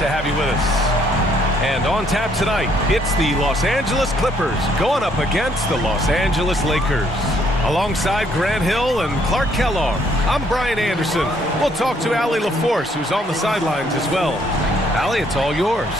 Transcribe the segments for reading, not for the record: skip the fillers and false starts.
to have you with us. And on tap tonight, it's the Los Angeles Clippers going up against the Los Angeles Lakers. Alongside Grant Hill and Clark Kellogg, I'm Brian Anderson. We'll talk to Allie LaForce, who's on the sidelines as well. Allie, it's all yours.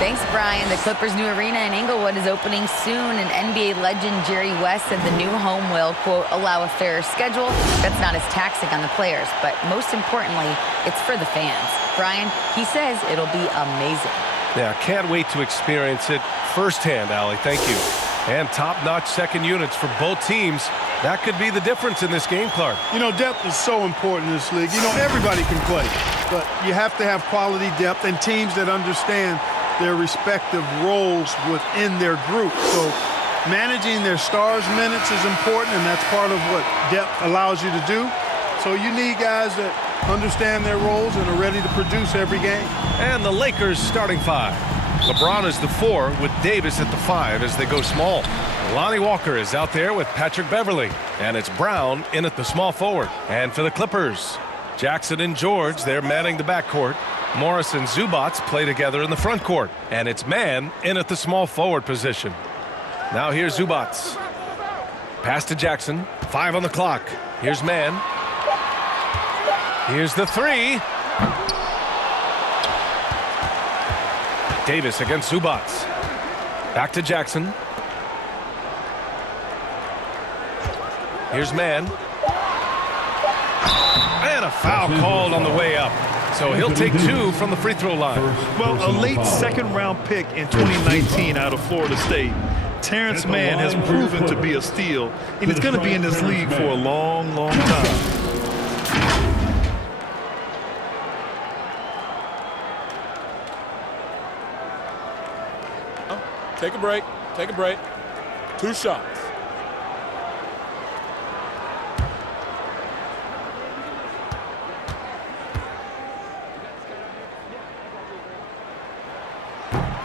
Thanks, Brian. The Clippers' new arena in Inglewood is opening soon, and NBA legend Jerry West said the new home will, quote, allow a fairer schedule that's not as taxing on the players. But most importantly, it's for the fans. Brian, he says it'll be amazing. Yeah, can't wait to experience it firsthand, Allie. Thank you. And top-notch second units for both teams. That could be the difference in this game, Clark. You know, depth is so important in this league. You know, everybody can play, but you have to have quality depth and teams that understand their respective roles within their group. So managing their stars' minutes is important, and that's part of what depth allows you to do. So you need guys that understand their roles and are ready to produce every game. And the Lakers starting five. LeBron is the 4 with Davis at the 5 as they go small. Lonnie Walker is out there with Patrick Beverly. And it's Brown in at the small forward. And for the Clippers, Jackson and George, they're manning the backcourt. Morris and Zubats play together in the front court. And it's Mann in at the small forward position. Now here's Zubats. Pass to Jackson. 5 on the clock. Here's Mann. Here's the 3. Davis against Zubats. Back to Jackson. Here's Mann. And a foul called on the way up. So he'll take 2 from the free throw line. Well, a late second-round pick in 2019 out of Florida State. Terrence Mann has proven to be a steal, and he's going to be in this league for a long, long time. Take a break. Take a break. 2 shots.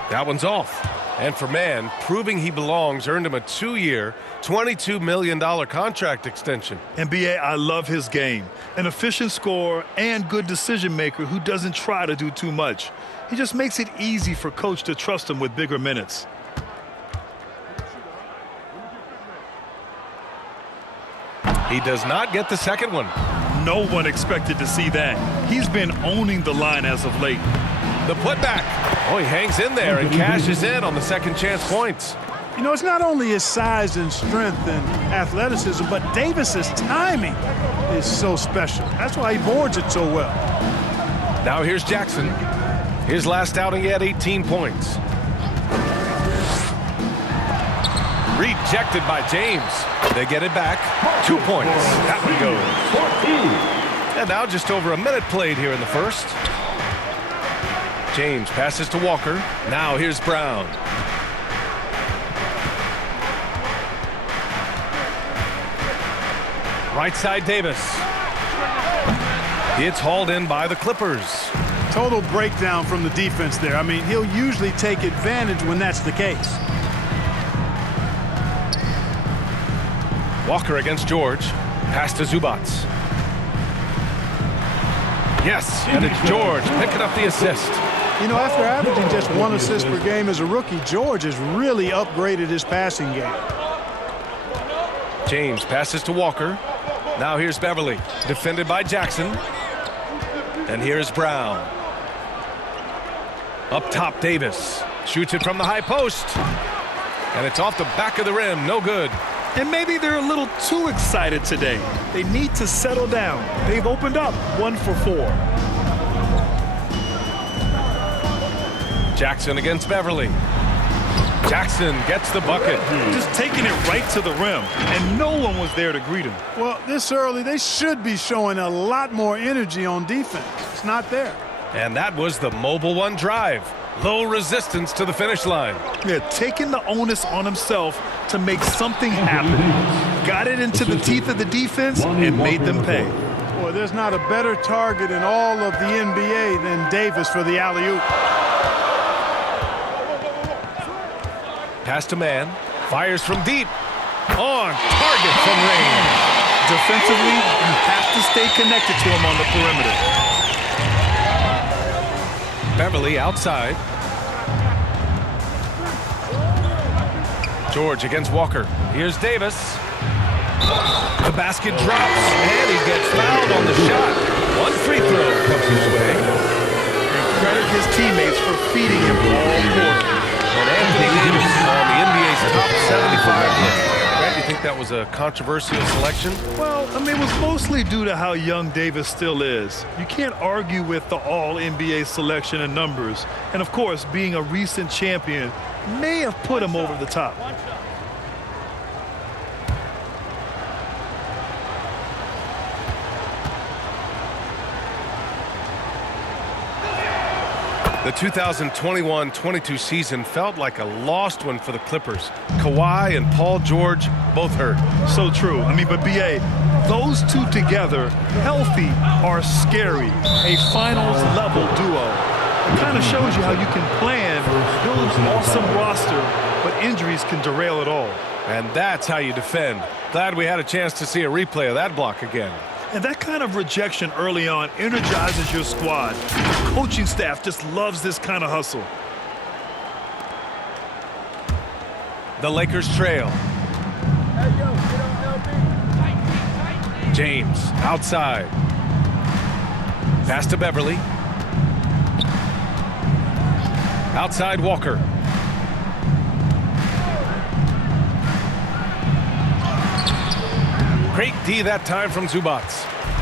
That one's off. And for Mann, proving he belongs earned him a 2-year, $22 million contract extension. NBA, I love his game. An efficient scorer and good decision maker who doesn't try to do too much. He just makes it easy for coach to trust him with bigger minutes. He does not get the second one. No one expected to see that. He's been owning the line as of late. The putback. Oh, he hangs in there and cashes in on the second chance points. You know, it's not only his size and strength and athleticism, but Davis's timing is so special. That's why he boards it so well. Now here's Jackson. His last outing, he had 18 points. Rejected by James. They get it back. 2 points. That one goes. And now just over a minute played here in the first. James passes to Walker. Now here's Brown. Right side Davis. It's hauled in by the Clippers. Total breakdown from the defense there. I mean, he'll usually take advantage when that's the case. Walker against George. Pass to Zubats. Yes, and it's George picking up the assist. You know, after averaging just 1 assist per game as a rookie, George has really upgraded his passing game. James passes to Walker. Now here's Beverly, defended by Jackson. And here's Brown. Up top, Davis. Shoots it from the high post. And it's off the back of the rim. No good. And maybe they're a little too excited today. They need to settle down. They've opened up 1 for 4. Jackson against Beverly. Jackson gets the bucket. Just taking it right to the rim, and no one was there to greet him. Well, this early, they should be showing a lot more energy on defense. It's not there. And that was the Mobile One drive. Low resistance to the finish line. Yeah, taking the onus on himself to make something happen. Got it into the teeth of the defense and made them pay. Boy, there's not a better target in all of the NBA than Davis for the alley-oop. Pass to Mann. Fires from deep. On target from range. Defensively, you have to stay connected to him on the perimeter. Beverly outside. George against Walker. Here's Davis. The basket drops, and he gets fouled on the shot. One free throw comes his way. And credit his teammates for feeding him all quarter. And Anthony Davis on the NBA's top 75 list. Brad, do you think that was a controversial selection? Well, I mean, it was mostly due to how young Davis still is. You can't argue with the all-NBA selection and numbers. And, of course, being a recent champion may have put him over the top. The 2021-22 season felt like a lost one for the Clippers. Kawhi and Paul George both hurt. So true. I mean, but B.A., those two together, healthy, are scary. A finals-level duo. It kind of shows you how you can plan, build an awesome roster, but injuries can derail it all. And that's how you defend. Glad we had a chance to see a replay of that block again. And that kind of rejection early on energizes your squad. The coaching staff just loves this kind of hustle. The Lakers trail. James outside. Pass to Beverly. Outside Walker. Great D that time from Zubac.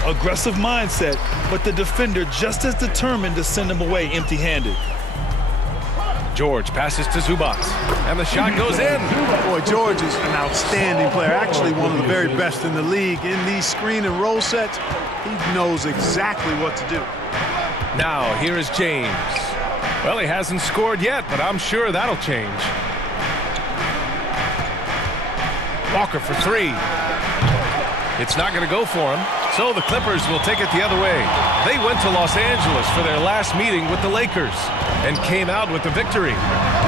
Aggressive mindset, but the defender just as determined to send him away empty-handed. George passes to Zubac, and the shot goes in. Boy, George is an outstanding player, actually one of the very best in the league. In these screen and roll sets, he knows exactly what to do. Now, here is James. Well, he hasn't scored yet, but I'm sure that'll change. Walker for three. It's not going to go for him, so the Clippers will take it the other way. They went to Los Angeles for their last meeting with the Lakers and came out with the victory.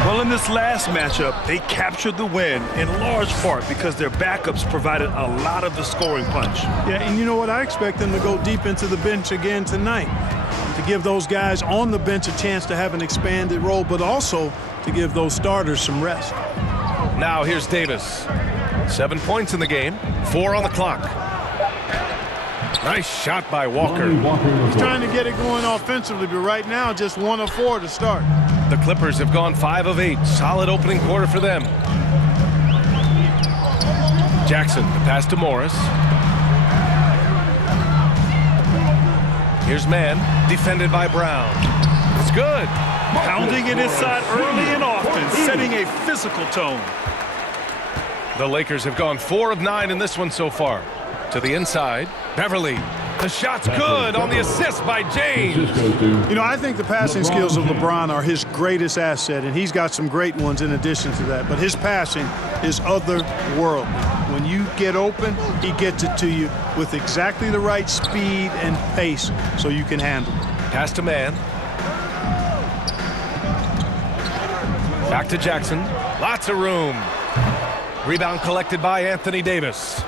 Well, in this last matchup, they captured the win in large part because their backups provided a lot of the scoring punch. Yeah, and you know what? I expect them to go deep into the bench again tonight to give those guys on the bench a chance to have an expanded role, but also to give those starters some rest. Now here's Davis. 7 points in the game, 4 on the clock. Nice shot by Walker. He's trying to get it going offensively, but right now just 1 of 4 to start. The Clippers have gone 5 of 8. Solid opening quarter for them. Jackson, the pass to Morris. Here's Mann, defended by Brown. It's good. Pounding it inside early and often, setting a physical tone. The Lakers have gone 4 of 9 in this one so far. To the inside, Beverly. The shot's good on the assist by James. You know, I think the passing skills of LeBron are his greatest asset, and he's got some great ones in addition to that. But his passing is otherworldly. When you get open, he gets it to you with exactly the right speed and pace so you can handle it. Pass to Mann. Back to Jackson. Lots of room. Rebound collected by Anthony Davis.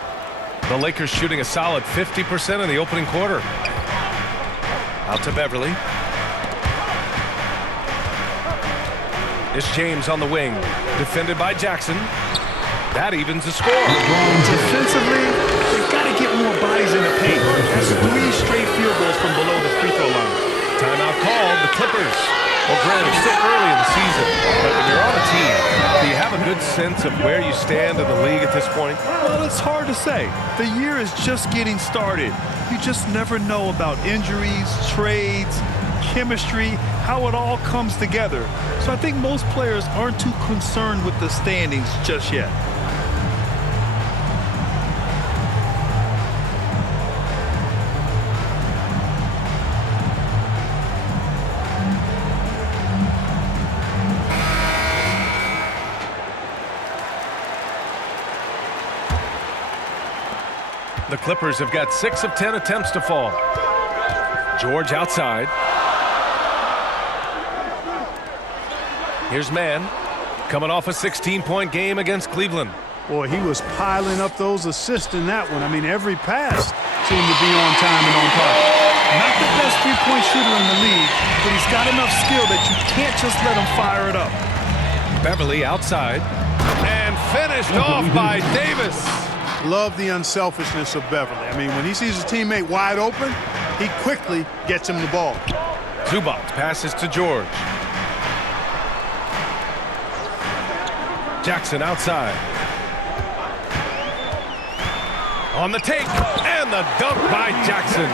The Lakers shooting a solid 50% in the opening quarter. Out to Beverly. It's James on the wing. Defended by Jackson. That evens the score. Defensively, they've got to get more bodies in the paint. That's 3 straight field goals from below the free throw line. Timeout called. The Clippers. Well, granted, it's still early in the season, but when you're on a team, do you have a good sense of where you stand in the league at this point? Well, it's hard to say. The year is just getting started. You just never know about injuries, trades, chemistry, how it all comes together. So I think most players aren't too concerned with the standings just yet. The Clippers have got 6 of 10 attempts to fall. George outside. Here's Mann, coming off a 16-point game against Cleveland. Boy, he was piling up those assists in that one. I mean, every pass seemed to be on time and on target. Not the best three-point shooter in the league, but he's got enough skill that you can't just let him fire it up. Beverly outside. And finished off by Davis. Love the unselfishness of Beverly. I mean, when he sees his teammate wide open, he quickly gets him the ball. Zubac passes to George. Jackson outside. On the take, and the dunk by Jackson.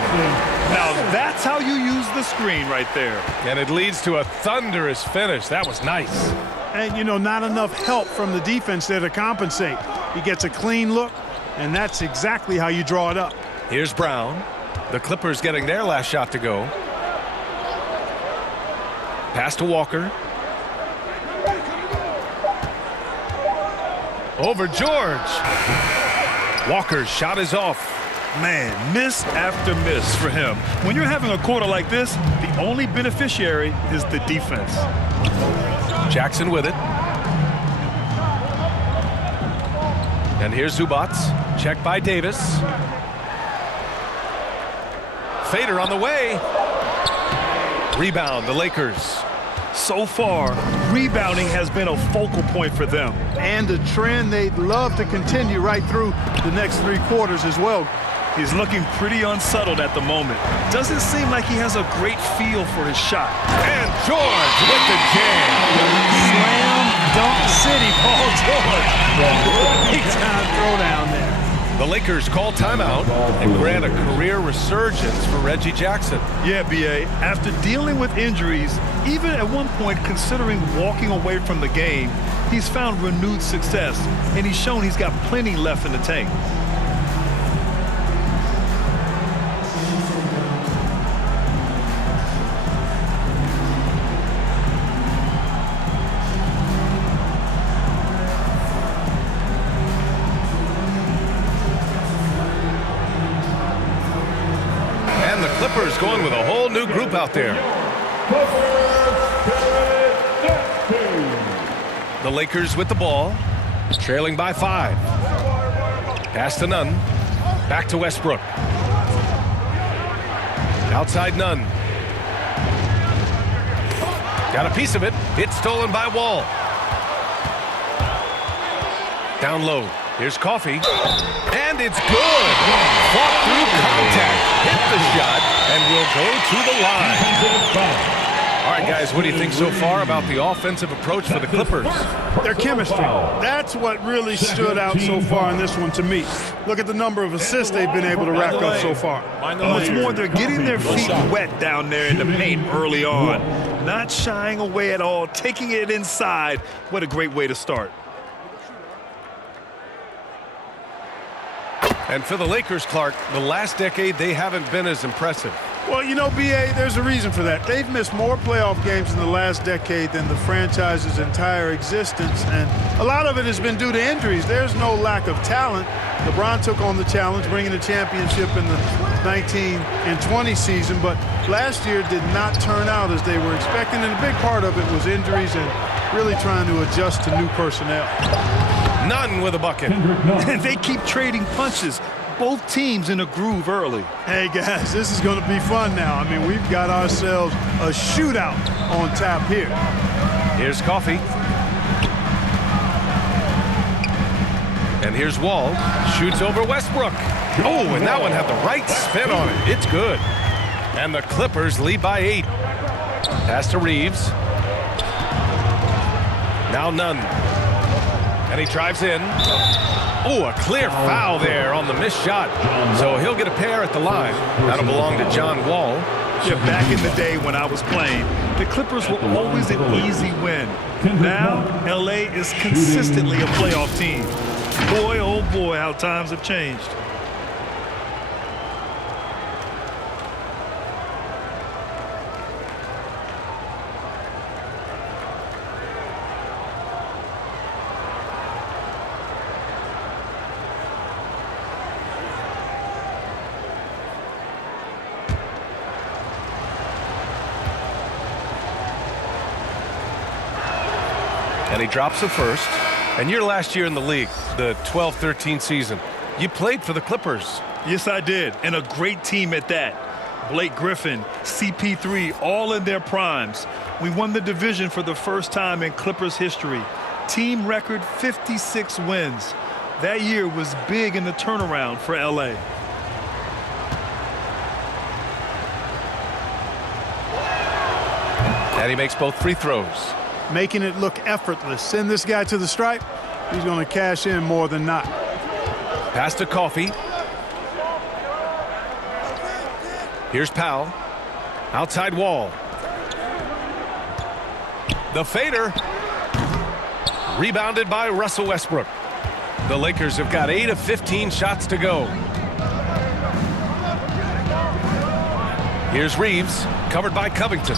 Now that's how you use the screen right there. And it leads to a thunderous finish. That was nice. And, you know, not enough help from the defense there to compensate. He gets a clean look, and that's exactly how you draw it up. Here's Brown. The Clippers getting their last shot to go. Pass to Walker. Over George. Walker's shot is off. Man, miss after miss for him. When you're having a quarter like this, the only beneficiary is the defense. Jackson with it. And here's Zubac. Check by Davis. Fader on the way. Rebound, the Lakers. So far, rebounding has been a focal point for them. And a trend they'd love to continue right through the next 3 quarters as well. He's looking pretty unsettled at the moment. Doesn't seem like he has a great feel for his shot. And George with the jam. Slam dunk city, Paul George. Big time throwdown there. The Lakers call timeout and grant a career resurgence for Reggie Jackson. Yeah, B.A., after dealing with injuries, even at one point considering walking away from the game, he's found renewed success, and he's shown he's got plenty left in the tank. Clippers going with a whole new group out there. The Lakers with the ball, trailing by 5. Pass to Nunn. Back to Westbrook. Outside Nunn. Got a piece of it. It's stolen by Wall. Down low. Here's Coffey. And it's good. Fought through contact. Hit the shot and will go to the line. All right, guys, what do you think so far about the offensive approach for the Clippers? Their chemistry. That's what really stood out so far in this one to me. Look at the number of assists they've been able to rack up so far. What's more, they're getting their feet wet down there in the paint early on. Not shying away at all, taking it inside. What a great way to start. And for the Lakers, Clark, the last decade, they haven't been as impressive. Well, you know, B.A., there's a reason for that. They've missed more playoff games in the last decade than the franchise's entire existence, and a lot of it has been due to injuries. There's no lack of talent. LeBron took on the challenge, bringing a championship in the 19 and 20 season, but last year did not turn out as they were expecting, and a big part of it was injuries and really trying to adjust to new personnel. Nunn with a bucket. And they keep trading punches. Both teams in a groove early. Hey, guys, this is going to be fun now. I mean, we've got ourselves a shootout on tap here. Here's Coffey. And here's Wall. Shoots over Westbrook. Oh, and that one had the right spin on it. It's good. And the Clippers lead by 8. Pass to Reeves. Now Nunn. And he drives in. Oh, a clear foul there on the missed shot. So he'll get a pair at the line. That'll belong to John Wall. Yeah, back in the day when I was playing, the Clippers were always an easy win. Now, L.A. is consistently a playoff team. Boy, oh boy, how times have changed. And he drops the first. And your last year in the league, the 12-13 season, you played for the Clippers. Yes, I did, and a great team at that. Blake Griffin, CP3, all in their primes. We won the division for the first time in Clippers history. Team record 56 wins. That year was big in the turnaround for LA. And he makes both free throws. Making it look effortless. Send this guy to the stripe. He's going to cash in more than not. Pass to Coffey. Here's Powell. Outside wall. The fader. Rebounded by Russell Westbrook. The Lakers have got 8 of 15 shots to go. Here's Reeves, covered by Covington.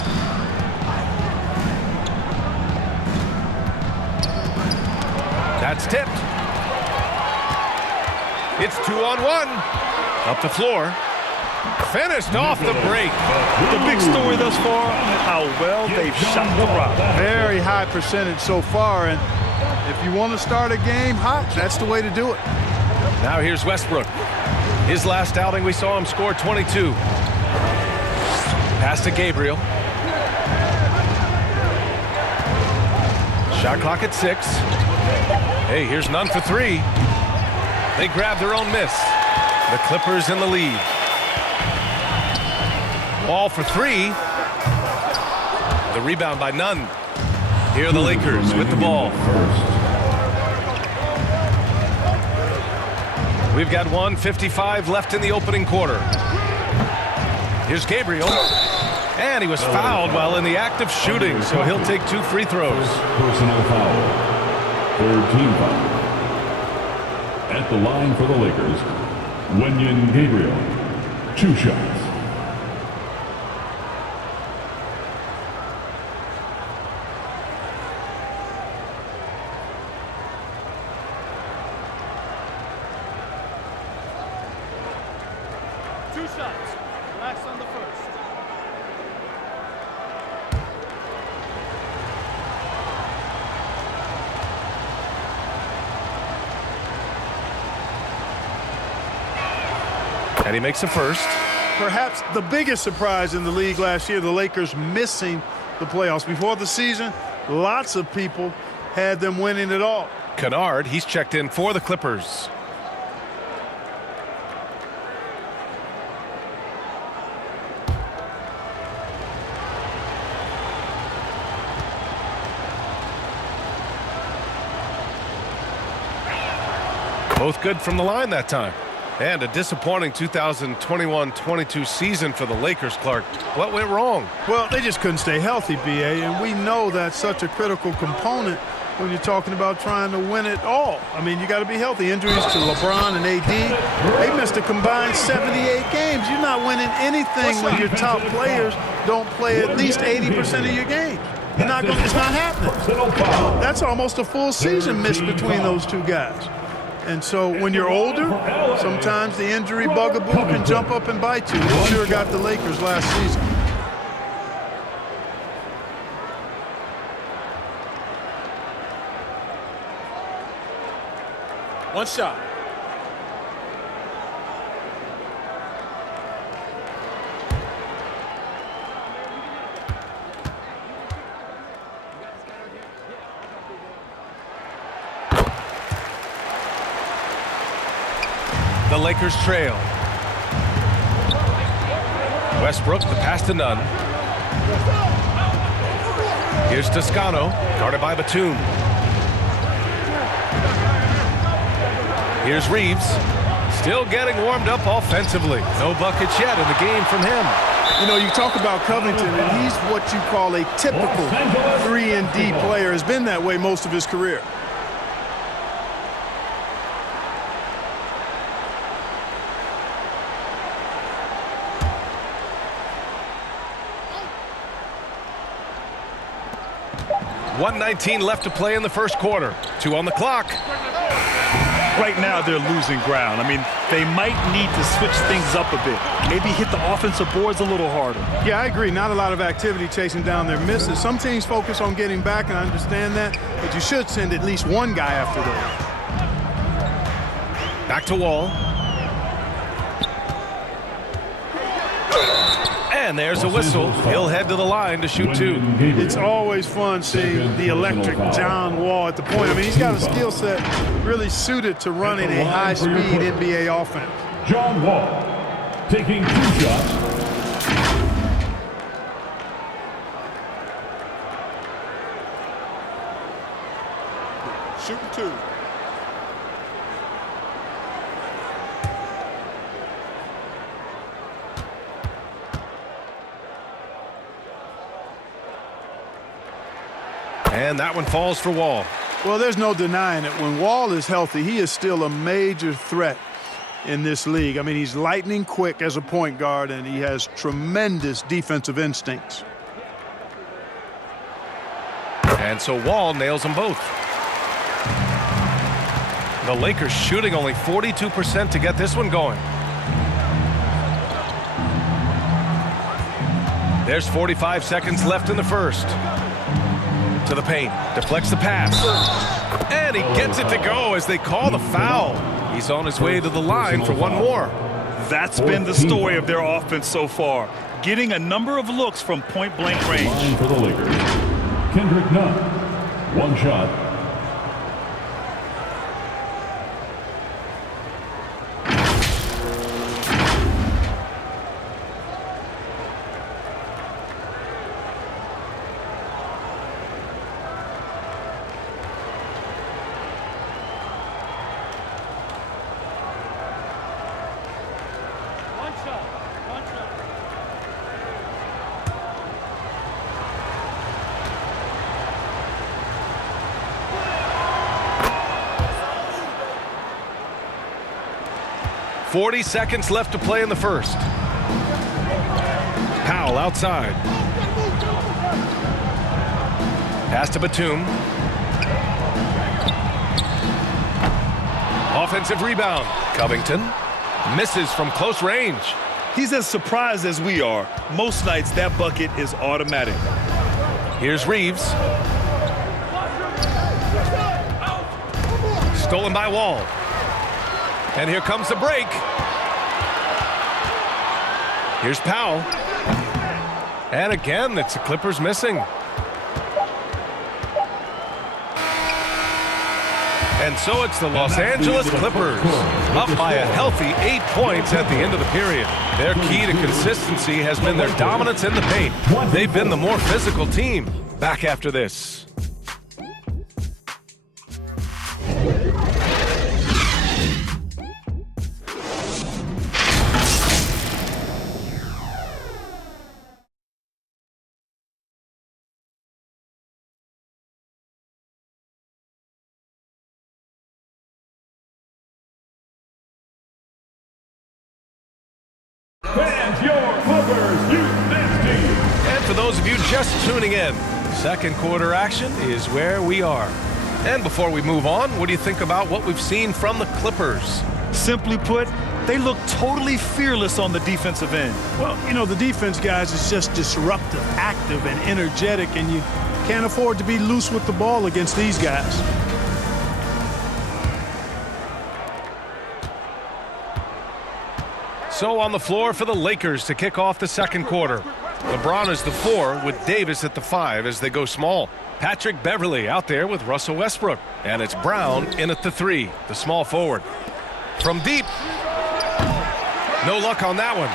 That's tipped. It's 2-on-1. Up the floor. Finished off the break. The big story thus far, how well they've shot the rock. Very high percentage so far, and if you want to start a game hot, that's the way to do it. Now here's Westbrook. His last outing, we saw him score 22. Pass to Gabriel. Shot clock at 6. Hey, here's none for 3. They grab their own miss. The Clippers in the lead. Ball for 3. The rebound by Nunn. Here are the Lakers with the ball. We've got 1:55 left in the opening quarter. Here's Gabriel. And he was fouled while in the act of shooting, so he'll take 2 free throws. Personal foul. Third team foul. At the line for the Lakers, Wenyen Gabriel. 2 shots. Last on the first. And he makes the first. Perhaps the biggest surprise in the league last year, the Lakers missing the playoffs. Before the season, lots of people had them winning it all. Kennard, he's checked in for the Clippers. Both good from the line that time. And a disappointing 2021-22 season for the Lakers, Clark. What went wrong? Well, they just couldn't stay healthy, B.A., and we know that's such a critical component when you're talking about trying to win it all. I mean, you got to be healthy. Injuries to LeBron and A.D., they missed a combined 78 games. You're not winning anything when your top players don't play at least 80% of your games. It's not happening. That's almost a full season missed between those two guys. And so when you're older, sometimes the injury bugaboo can jump up and bite you. It sure got the Lakers last season. One shot. The Lakers trail. Westbrook, the pass to Nunn. Here's Toscano, guarded by Batum. Here's Reeves, still getting warmed up offensively. No buckets yet in the game from him. You know, you talk about Covington, and he's what you call a typical 3-and-D player. Has been that way most of his career. .119 left to play in the first quarter. 2 on the clock. Right now, they're losing ground. I mean, they might need to switch things up a bit. Maybe hit the offensive boards a little harder. Yeah, I agree. Not a lot of activity chasing down their misses. Some teams focus on getting back, and I understand that, but you should send at least one guy after those. Back to Wall. And there's a whistle. He'll head to the line to shoot two. It's always fun seeing the electric John Wall at the point. I mean, he's got a skill set really suited to running a high-speed NBA offense. John Wall taking 2 shots. Shooting 2. And that one falls for Wall. Well, there's no denying it. When Wall is healthy, he is still a major threat in this league. I mean, he's lightning quick as a point guard, and he has tremendous defensive instincts. And so Wall nails them both. The Lakers shooting only 42% to get this one going. There's 45 seconds left in the first. To the paint, deflects the pass. And he gets it to go as they call the foul. He's on his way to the line for one more. That's been the story of their offense so far. Getting a number of looks from point-blank range. Line for the Lakers. Kendrick Nunn. 1 shot. One shot. 40 seconds left to play in the first. Powell outside. Pass to Batum. Offensive rebound. Covington misses from close range. He's as surprised as we are. Most nights that bucket is automatic. Here's Reeves. Stolen by Wall. And here comes the break. Here's Powell. And again, it's the Clippers missing. And so it's the Los Angeles Clippers, up by a healthy 8 points at the end of the period. Their key to consistency has been their dominance in the paint. They've been the more physical team. Back after this. Fans, your Clippers Youth Dance Team. And for those of you just tuning in, second quarter action is where we are. And before we move on, what do you think about what we've seen from the Clippers? Simply put, they look totally fearless on the defensive end. Well, you know, the defense, guys, is just disruptive, active, and energetic, and you can't afford to be loose with the ball against these guys. So on the floor for the Lakers to kick off the second quarter. LeBron is the 4 with Davis at the 5 as they go small. Patrick Beverley out there with Russell Westbrook. And it's Brown in at the 3, the small forward. From deep. No luck on that one.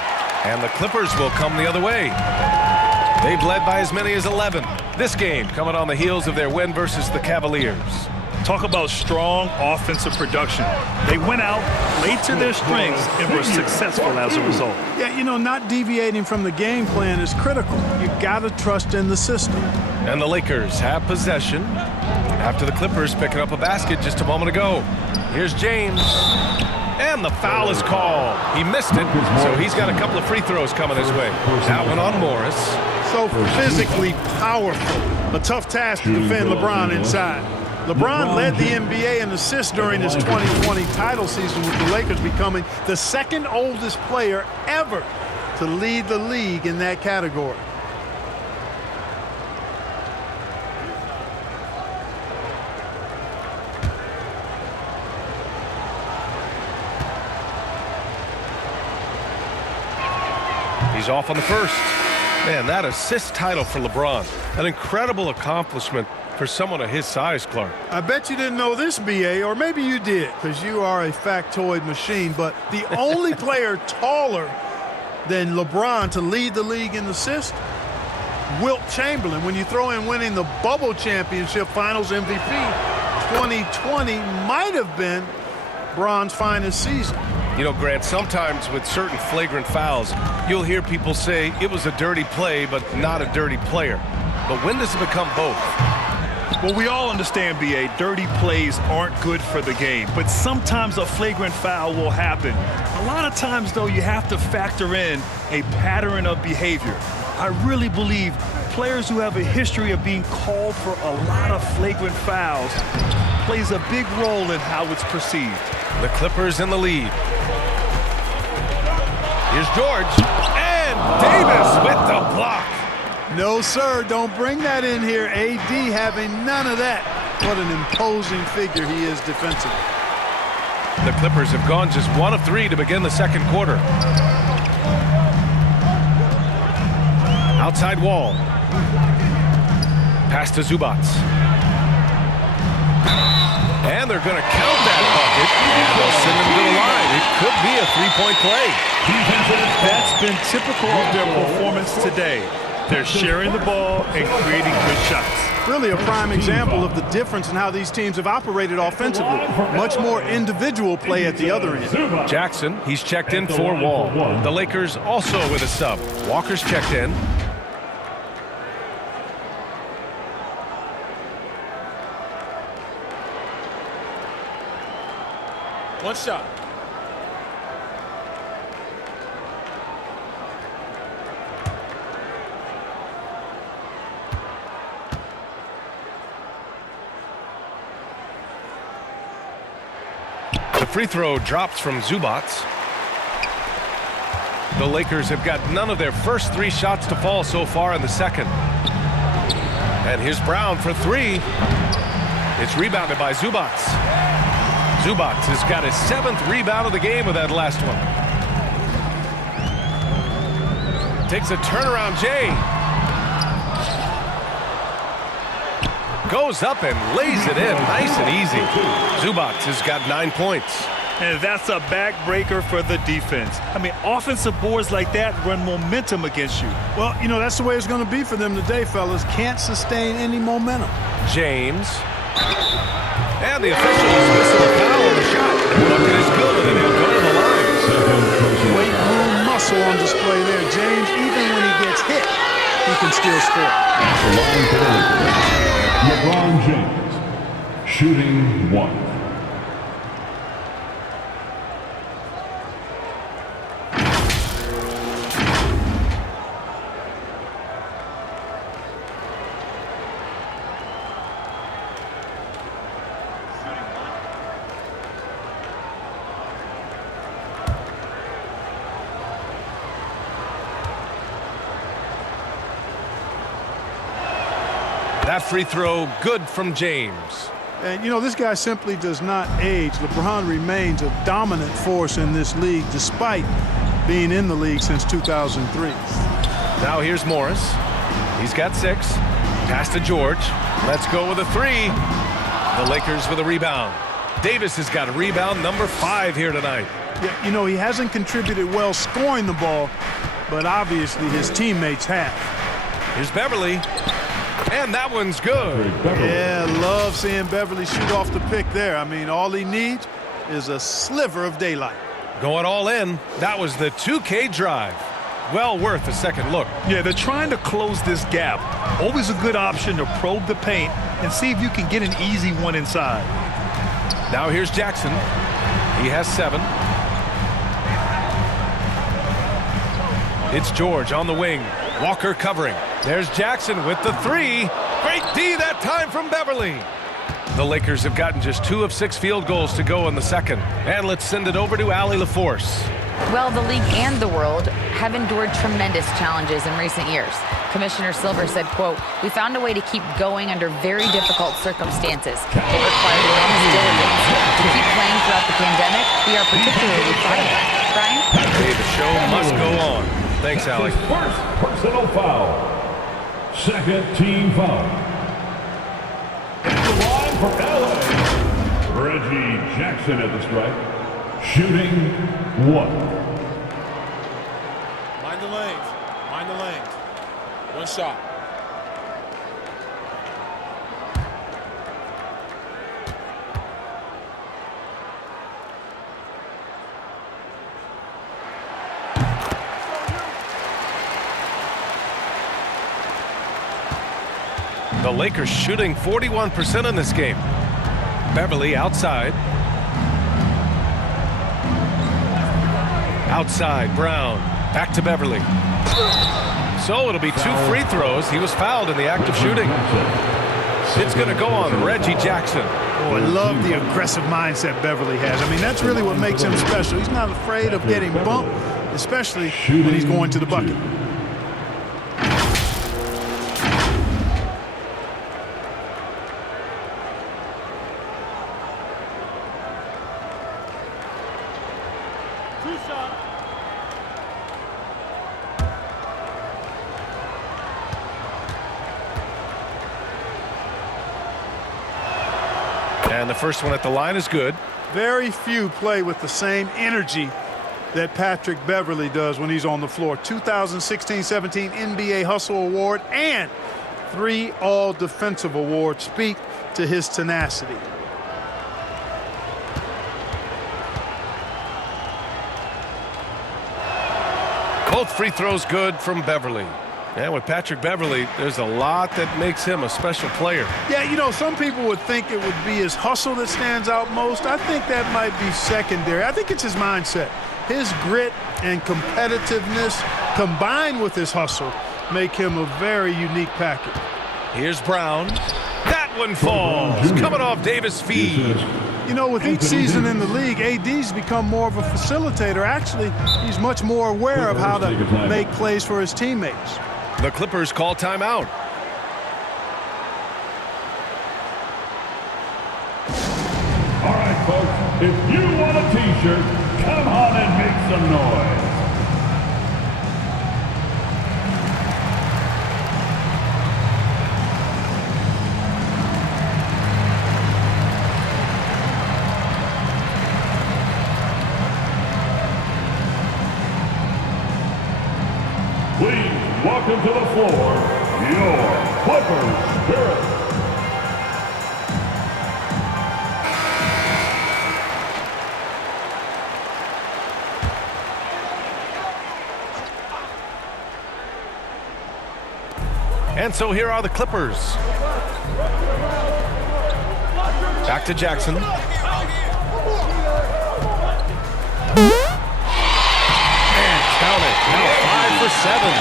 And the Clippers will come the other way. They've led by as many as 11. This game coming on the heels of their win versus the Cavaliers. Talk about strong offensive production. They went out, played to their strengths, and were successful as a result. Yeah, you know, not deviating from the game plan is critical. You got to trust in the system. And the Lakers have possession after the Clippers picking up a basket just a moment ago. Here's James. And the foul is called. He missed it, so he's got a couple of free throws coming his way. That one on Morris. So physically powerful. A tough task to defend LeBron inside. LeBron led the NBA in assists during his 2020 title season, with the Lakers becoming the second oldest player ever to lead the league in that category. He's off on the first. Man, that assist title for LeBron. An incredible accomplishment for someone of his size, Clark. I bet you didn't know this, BA, or maybe you did, because you are a factoid machine, but the only player taller than LeBron to lead the league in assists, Wilt Chamberlain. When you throw in winning the Bubble Championship Finals MVP, 2020 might have been Bron's finest season. You know, Grant, sometimes with certain flagrant fouls, you'll hear people say it was a dirty play, but not a dirty player. But when does it become both? Well, we all understand, B.A., dirty plays aren't good for the game, but sometimes a flagrant foul will happen. A lot of times, though, you have to factor in a pattern of behavior. I really believe players who have a history of being called for a lot of flagrant fouls plays a big role in how it's perceived. The Clippers in the lead. Here's George, and Davis with the block. No, sir, don't bring that in here. AD having none of that. What an imposing figure he is defensively. The Clippers have gone just 1 of 3 to begin the second quarter. Outside wall. Pass to Zubac. And they're going to count that bucket, and they'll send them to the line. It could be a three-point play. That's been typical of their performance today. They're sharing the ball and creating good shots. Really a prime example of the difference in how these teams have operated offensively. Much more individual play at the other end. Jackson, he's checked in for Wall. The Lakers also with a sub. Walker's checked in. One shot. The free throw drops from Zubac. The Lakers have got none of their first 3 shots to fall so far in the second. And here's Brown for 3. It's rebounded by Zubac. Zubac has got his 7th rebound of the game with that last one. Takes a turnaround, Jay. Goes up and lays it in nice and easy. Zubac has got 9 points. And that's a backbreaker for the defense. I mean, offensive boards like that run momentum against you. Well, you know, that's the way it's going to be for them today, fellas. Can't sustain any momentum. James. And the officials whistle a foul on the shot. Bucket is good, and he'll go to the line. Weight room muscle on display there. James, even when he gets hit, he can still score. The line for the Lakers. LeBron James, shooting 1. That free throw good from James. And, you know, this guy simply does not age. LeBron remains a dominant force in this league despite being in the league since 2003. Now here's Morris. He's got 6. Pass to George. Let's go with a 3. The Lakers with a rebound. Davis has got a rebound number 5 here tonight. Yeah, you know, he hasn't contributed well scoring the ball, but obviously his teammates have. Here's Beverly. And that one's good. Yeah, love seeing Beverly shoot off the pick there. I mean, all he needs is a sliver of daylight. Going all in. That was the 2K drive. Well worth a second look. Yeah, they're trying to close this gap. Always a good option to probe the paint and see if you can get an easy one inside. Now here's Jackson. He has 7. It's George on the wing. Walker covering. There's Jackson with the 3. Great D that time from Beverly. The Lakers have gotten just 2 of 6 field goals to go in the second. And let's send it over to Allie LaForce. Well, the league and the world have endured tremendous challenges in recent years. Commissioner Silver said, quote, "We found a way to keep going under very difficult circumstances. It required immense diligence. To keep playing throughout the pandemic, we are particularly proud of that." Brian? Hey, the show must go on. Thanks, That's Alec. his first personal foul. Second team foul. At the line for LA, Reggie Jackson at the strike. Shooting 1. Mind the lanes. Mind the lanes. One shot. The Lakers shooting 41% in this game. Beverly outside. Outside, Brown. Back to Beverly. So it'll be 2 free throws. He was fouled in the act of shooting. It's going to go on Reggie Jackson. Oh, I love the aggressive mindset Beverly has. I mean, that's really what makes him special. He's not afraid of getting bumped, especially when he's going to the bucket. And the first one at the line is good. Very few play with the same energy that Patrick Beverly does when he's on the floor. 2016-17 NBA Hustle Award and 3 All-Defensive Awards speak to his tenacity. Both free throws good from Beverly. And with Patrick Beverly, there's a lot that makes him a special player. Yeah, you know, some people would think it would be his hustle that stands out most. I think that might be secondary. I think it's his mindset. His grit and competitiveness combined with his hustle make him a very unique package. Here's Brown. That one falls. Coming off Davis' feed. You know, with each season in the league, AD's become more of a facilitator. Actually, he's much more aware of how to make plays for his teammates. The Clippers call timeout. All right, folks, if you want a t-shirt, come on and make some noise. Please welcome to the floor, your Clippers Spirit. And so here are the Clippers. Back to Jackson. Now 5 for 7.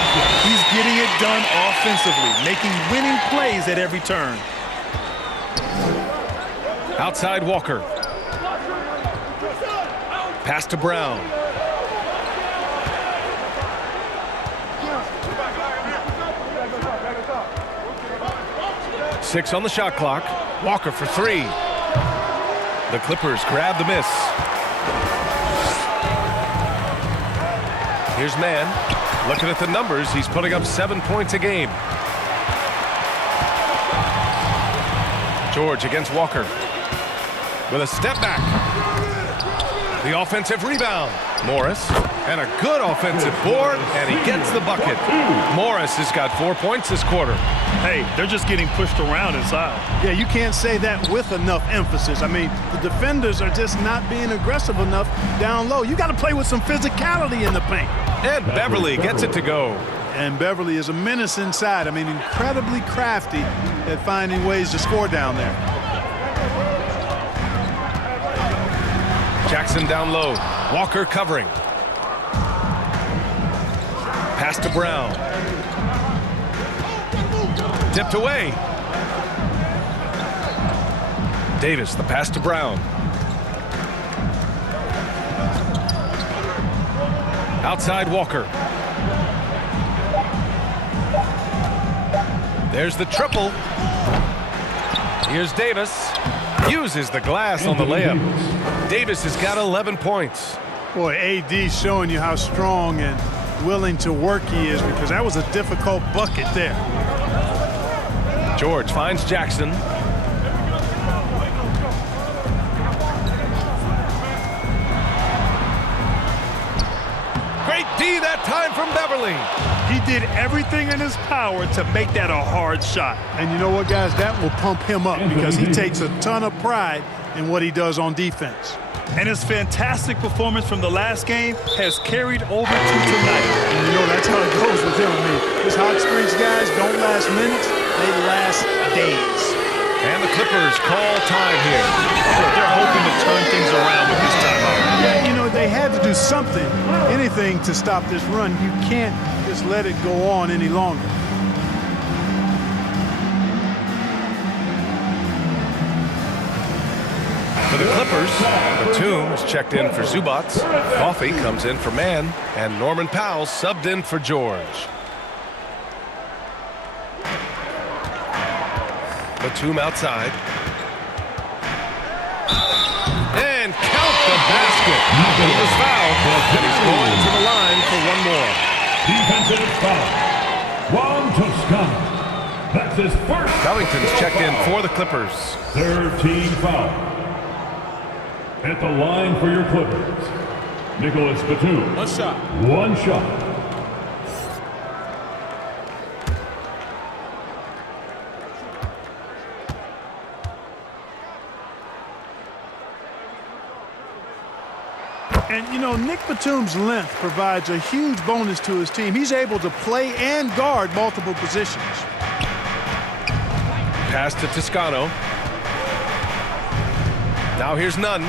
He's getting it done offensively, making winning plays at every turn. Outside Walker. Pass to Brown. Six on the shot clock. Walker for 3. The Clippers grab the miss. Here's Mann. Looking at the numbers, he's putting up 7 points a game. George against Walker. With a step back. The offensive rebound. Morris. And a good offensive board, and he gets the bucket. Morris has got 4 points this quarter. Hey, they're just getting pushed around inside. Yeah, you can't say that with enough emphasis. I mean, the defenders are just not being aggressive enough down low. You got to play with some physicality in the paint. And Beverly gets it to go. And Beverly is a menace inside. I mean, incredibly crafty at finding ways to score down there. Jackson down low. Walker covering. Pass to Brown. Tipped away. Davis, the pass to Brown. Outside Walker. There's the triple. Here's Davis. Uses the glass on the layup. Davis has got 11 points. Boy, AD showing you how strong and willing to work he is, because that was a difficult bucket there. George finds Jackson. Great D that time from Beverly. He did everything in his power to make that a hard shot. And you know what, guys? That will pump him up because he takes a ton of pride in what he does on defense. And his fantastic performance from the last game has carried over to tonight. And you know, that's how it goes with him. I mean, his hot streaks, guys, don't last minutes. They last days. And the Clippers call time here. They're hoping to turn things around with this timeout. Yeah, you know, they had to do something, anything to stop this run. You can't just let it go on any longer. For the Clippers, Batum is checked in for Zubats. Coffee comes in for Mann. And Norman Powell subbed in for George. Batum outside. And count the basket. He was fouled, and he's going to the line for one more. Defensive foul. Juan Toscano. That's his first. Covington's checked in for the Clippers. 13 foul. At the line for your Clippers, Nicholas Batum. One shot. One shot. And, you know, Nick Batum's length provides a huge bonus to his team. He's able to play and guard multiple positions. Pass to Toscano. Now here's Nunn.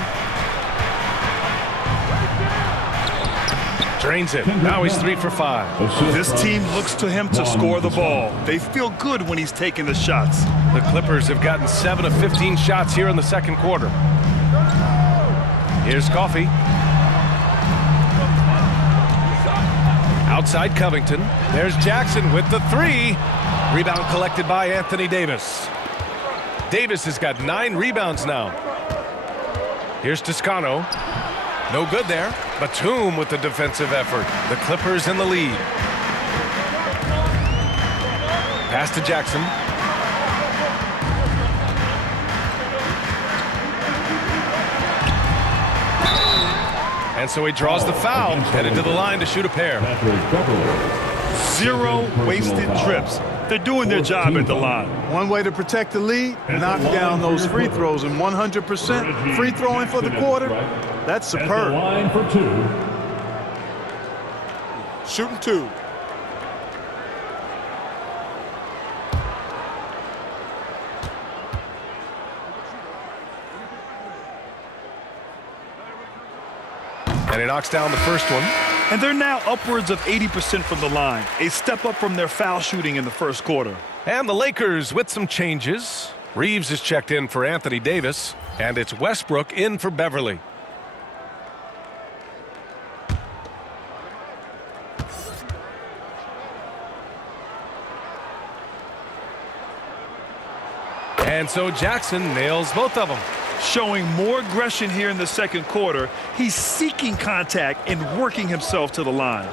Drains it. Now he's 3 for 5. This team looks to him to score the ball. They feel good when he's taking the shots. The Clippers have gotten 7 of 15 shots here in the second quarter. Here's Coffee. Outside Covington. There's Jackson with the 3. Rebound collected by Anthony Davis. Davis has got 9 rebounds now. Here's Toscano. No good there. Batum with the defensive effort. The Clippers in the lead. Pass to Jackson. And so he draws the foul, headed to the line to shoot a pair. 0 wasted trips. They're doing their job at the line. One way to protect the lead, knock down those free throws. And 100% free throwing for the quarter, that's At the superb. line for 2. Shooting 2. And he knocks down the first one. And they're now upwards of 80% from the line. A step up from their foul shooting in the first quarter. And the Lakers with some changes. Reeves is checked in for Anthony Davis. And it's Westbrook in for Beverly. And so Jackson nails both of them. Showing more aggression here in the second quarter. He's seeking contact and working himself to the line.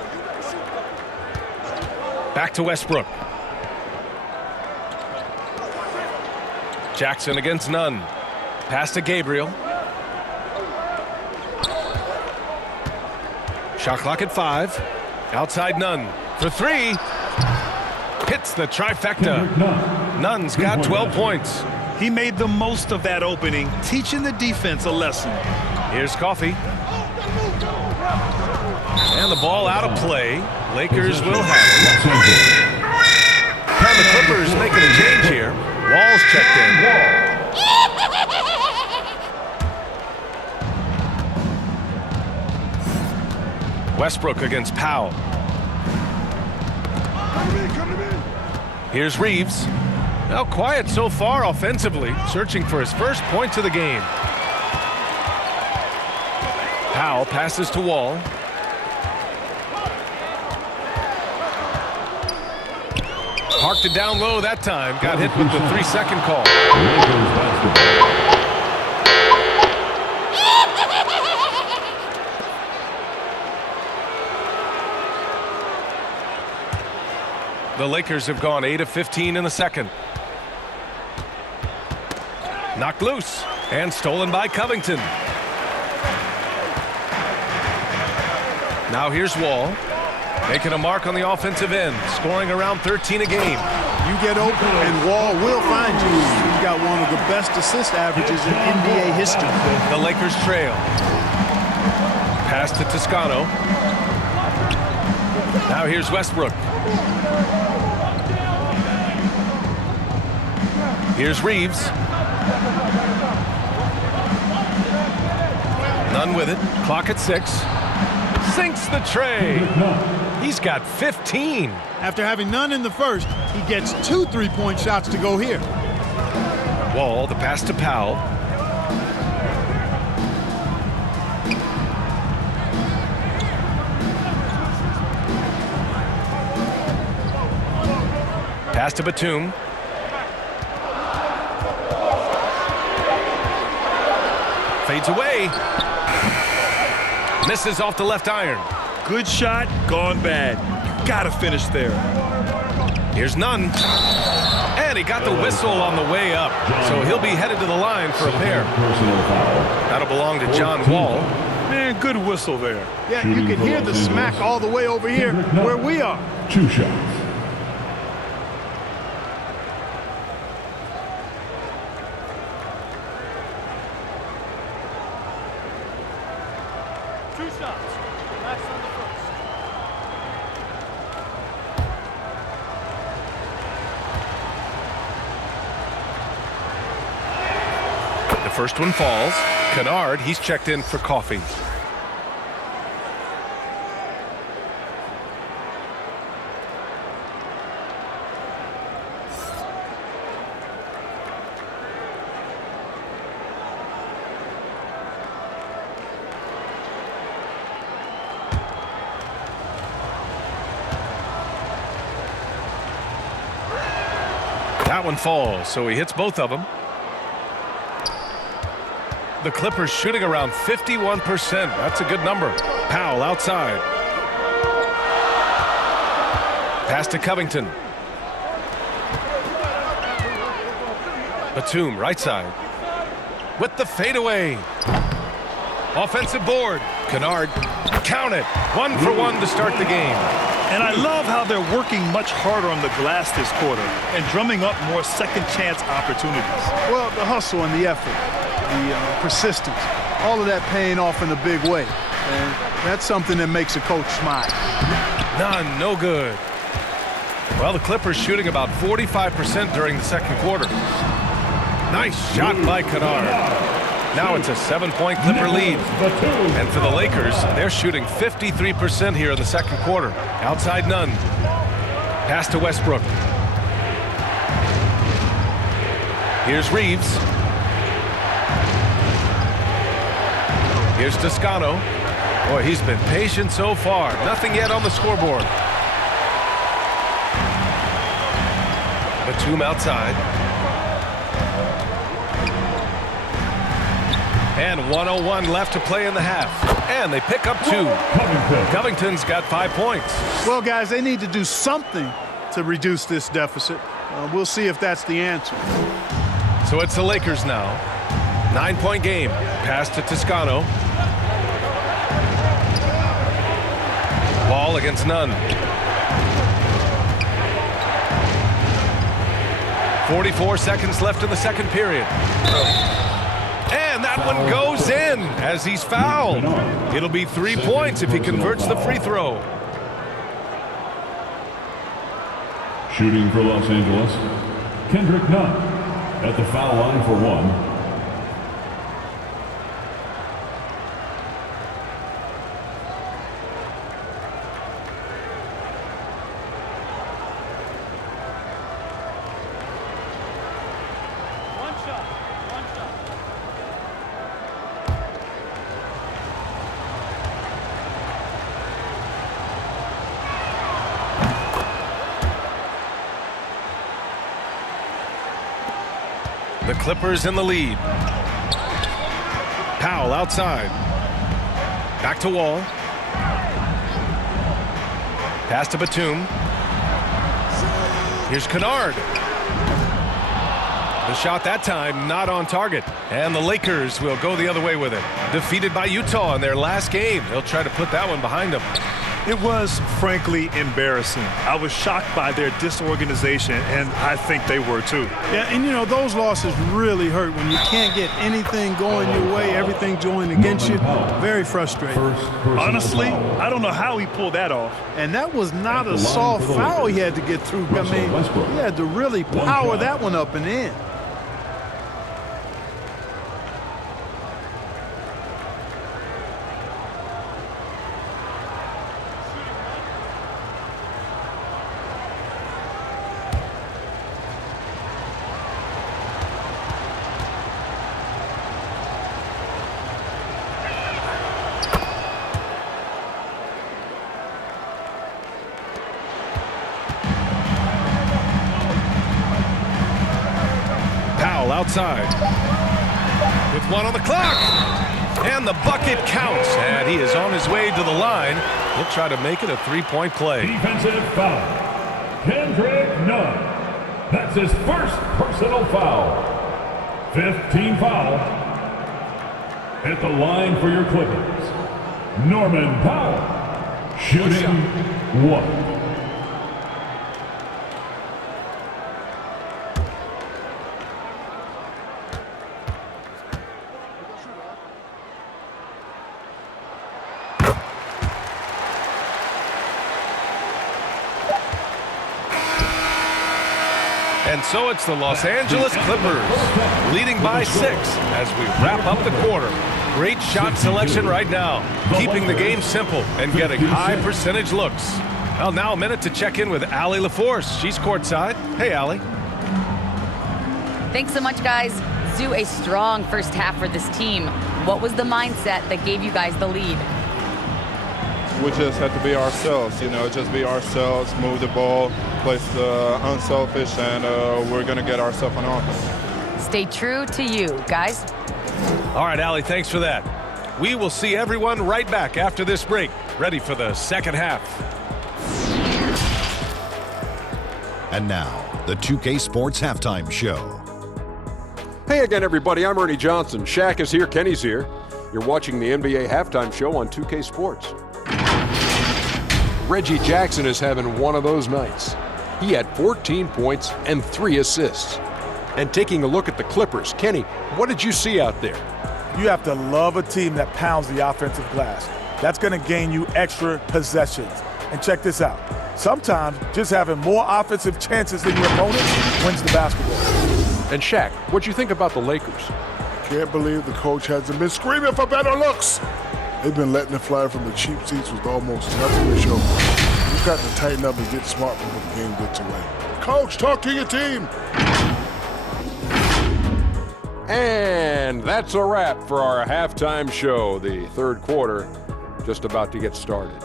Back to Westbrook. Jackson against Nunn. Pass to Gabriel. Shot clock at 5. Outside Nunn for 3. Hits the trifecta. Nunn's got 12 points. He made the most of that opening, teaching the defense a lesson. Here's Coffee. And the ball out of play. Lakers will have it. And the Clippers making a change here. Wall's checked in. Westbrook against Powell. Here's Reeves. Now quiet so far offensively, searching for his first points of the game. Powell passes to Wall. Parked it down low that time. Got hit with the 3-second call. The Lakers have gone 8 of 15 in the second. Knocked loose and stolen by Covington. Now here's Wall, making a mark on the offensive end, scoring around 13 a game. You get open and Wall will find you. He's got one of the best assist averages in NBA history. The Lakers trail. Pass to Toscano. Now here's Westbrook. Here's Reeves. None with it. Clock at 6. Sinks the tray. He's got 15. After having none in the first, he gets 2 3-point shots to go here. Wall, the pass to Powell. Pass to Batum. Fades away. Misses off the left iron. Good shot, gone bad. Gotta finish there. Here's Nunn. And he got the whistle on the way up. So he'll be headed to the line for a pair. That'll belong to John Wall. Man, good whistle there. Yeah, you can hear the smack all the way over here where we are. 2 shots. First one falls. Kennard, he's checked in for coffee. That one falls, so he hits both of them. The Clippers shooting around 51%. That's a good number. Powell outside. Pass to Covington. Batum right side. With the fadeaway. Offensive board. Kennard. Count it. 1 for 1 to start the game. And I love how they're working much harder on the glass this quarter and drumming up more second chance opportunities. Well, the hustle and the effort. The persistence, all of that paying off in a big way. And that's something that makes a coach smile. None, no good. Well, the Clippers shooting about 45% during the second quarter. Nice shot by Kennard. Now it's a 7-point Clipper lead. And for the Lakers, they're shooting 53% here in the second quarter. Outside Nunn. Pass to Westbrook. Here's Reeves. Here's Toscano. Boy, he's been patient so far. Nothing yet on the scoreboard. Batum outside. And 1:01 left to play in the half. And they pick up 2. Covington's got 5 points. Well, guys, they need to do something to reduce this deficit. We'll see if that's the answer. So it's the Lakers now. 9-point game. Pass to Toscano. Ball against Nunn. 44 seconds left in the second period. And that one goes in as he's fouled. It'll be 3 points if he converts the free throw. Shooting for Los Angeles, Kendrick Nunn at the foul line for 1. The Clippers in the lead. Powell outside. Back to Wall. Pass to Batum. Here's Kennard. The shot that time not on target. And the Lakers will go the other way with it. Defeated by Utah in their last game. They'll try to put that one behind them. It was, frankly, embarrassing. I was shocked by their disorganization, and I think they were too. Yeah, and you know, those losses really hurt when you can't get anything going your way, everything going against you. Very frustrating. Honestly, I don't know how he pulled that off. And that was not a soft foul he had to get through. I mean, he had to really power that one up and in. Outside with one on the clock, and the bucket counts, and he is on his way to the line. He'll try to make it a three-point play. Defensive foul. Kendrick Nunn. That's his first personal foul. 5th team foul. At the line for your Clippers, Norman Powell. Shooting 1. And so it's the Los Angeles Clippers leading by 6 as we wrap up the quarter. Great shot selection right now, keeping the game simple and getting high percentage looks. Well, now a minute to check in with Allie LaForce. She's courtside. Hey, Allie. Thanks so much, guys. Zoo, a strong first half for this team. What was the mindset that gave you guys the lead? We just have to be ourselves, just be ourselves, move the ball, play unselfish, and we're going to get ourselves on offense. Stay true to you, guys. All right, Allie, thanks for that. We will see everyone right back after this break, ready for the second half. And now, the 2K Sports Halftime Show. Hey again, everybody. I'm Ernie Johnson. Shaq is here. Kenny's here. You're watching the NBA Halftime Show on 2K Sports. Reggie Jackson is having one of those nights. He had 14 points and 3 assists. And taking a look at the Clippers, Kenny, what did you see out there? You have to love a team that pounds the offensive glass. That's going to gain you extra possessions. And check this out. Sometimes just having more offensive chances than your opponent wins the basketball. And Shaq, what'd you think about the Lakers? Can't believe the coach hasn't been screaming for better looks. They've been letting it fly from the cheap seats with almost nothing to show. You've got to tighten up and get smart before the game gets away. Coach, talk to your team. And that's a wrap for our halftime show. The third quarter just about to get started.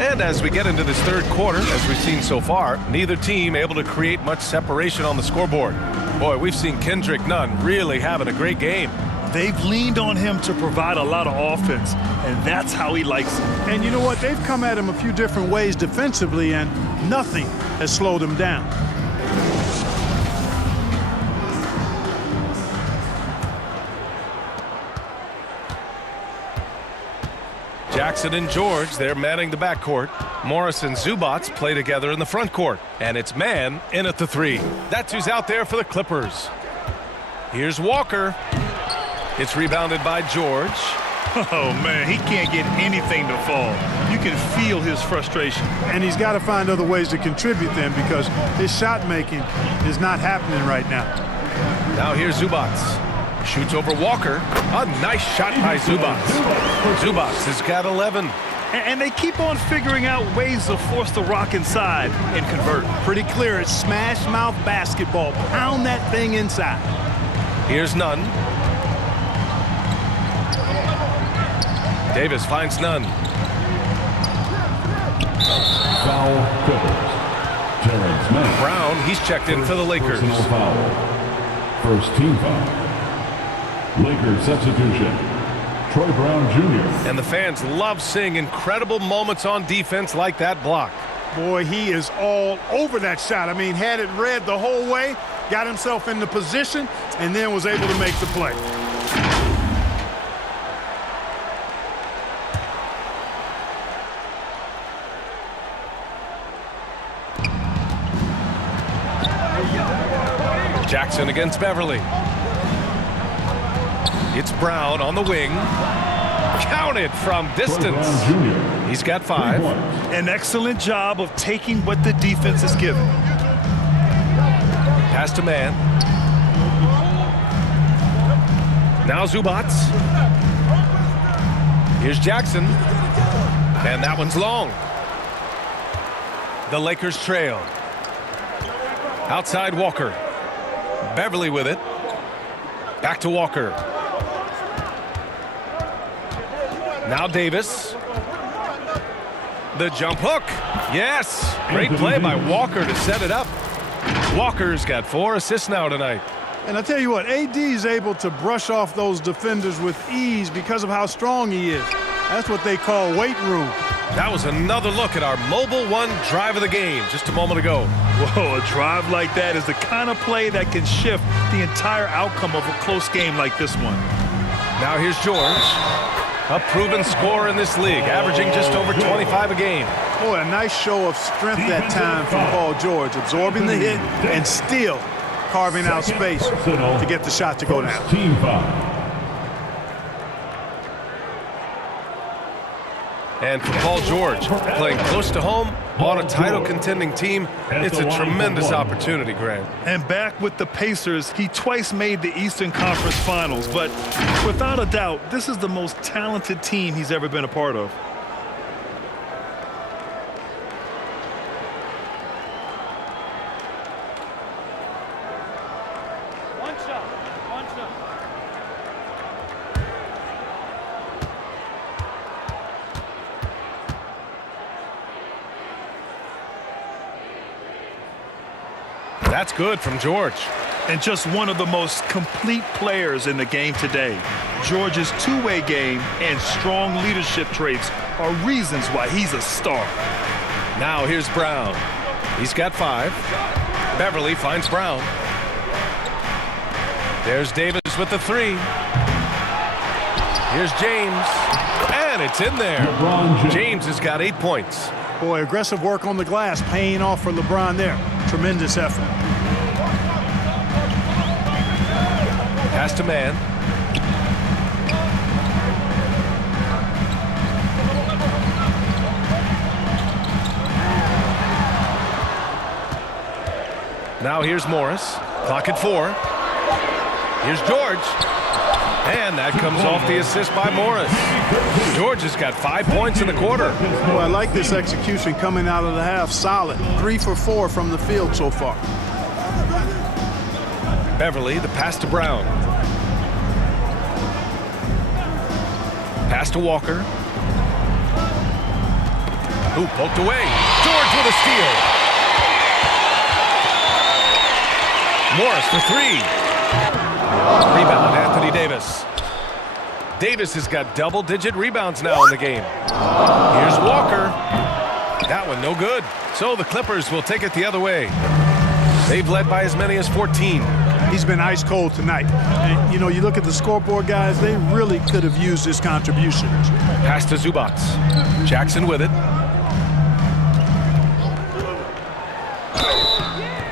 And as we get into this third quarter, as we've seen so far, neither team able to create much separation on the scoreboard. Boy, we've seen Kendrick Nunn really having a great game. They've leaned on him to provide a lot of offense, and that's how he likes it. And you know what? They've come at him a few different ways defensively, and nothing has slowed him down. Jackson and George, they're manning the backcourt. Morris and Zubats play together in the front court. And it's man in at the 3. That's who's out there for the Clippers. Here's Walker. It's rebounded by George. Oh, man, he can't get anything to fall. You can feel his frustration. And he's got to find other ways to contribute then, because his shot making is not happening right now. Now here's Zubats. Shoots over Walker. A nice shot by Zubats. Zubats has got 11. And they keep on figuring out ways to force the rock inside and convert. Pretty clear. It's smash mouth basketball. Pound that thing inside. Here's Nunn. Davis finds Nunn. Foul Clippers. Brown, he's checked in for the Lakers. Personal foul. First team foul. Lakers substitution. Troy Brown Jr. And the fans love seeing incredible moments on defense like that block. Boy, he is all over that shot. I mean, had it read the whole way, got himself in the position, and then was able to make the play. Jackson against Beverly. It's Brown on the wing. Counted from distance. He's got 5. An excellent job of taking what the defense is given. Pass to man. Now Zubats. Here's Jackson. And that one's long. The Lakers trail. Outside Walker. Beverly with it. Back to Walker. Now Davis. The jump hook. Yes. Great play by Walker to set it up. Walker's got 4 assists now tonight. And I tell you what, AD is able to brush off those defenders with ease because of how strong he is. That's what they call weight room. That was another look at our Mobile One drive of the game just a moment ago. Whoa, a drive like that is the kind of play that can shift the entire outcome of a close game like this one. Now here's George. A proven scorer in this league, averaging just over 25 a game. Boy, a nice show of strength that time from Paul George, absorbing the hit and still carving out space to get the shot to go down. Team foul. And for Paul George, playing close to home on a title contending team, it's a tremendous opportunity, Grant. And back with the Pacers, he twice made the Eastern Conference Finals, but without a doubt, this is the most talented team he's ever been a part of. One shot. That's good from George. And just one of the most complete players in the game today. George's two-way game and strong leadership traits are reasons why he's a star. Now here's Brown. He's got 5. Beverly finds Brown. There's Davis with the 3. Here's James. And it's in there. James has got 8 points. Boy, aggressive work on the glass, paying off for LeBron there. Tremendous effort. Pass to man. Now here's Morris. Clock at 4. Here's George. And that comes off the assist by Morris. George has got 5 points in the quarter. Boy, I like this execution coming out of the half. Solid. 3 for 4 from the field so far. Beverly, the pass to Brown. Pass to Walker. Who poked away. George with a steal. Morris for 3. Rebound, Anthony Davis. Davis has got double-digit rebounds now in the game. Here's Walker. That one no good. So the Clippers will take it the other way. They've led by as many as 14. He's been ice cold tonight. And, you know, you look at the scoreboard, guys, they really could have used this contribution. Pass to Zubats. Jackson with it.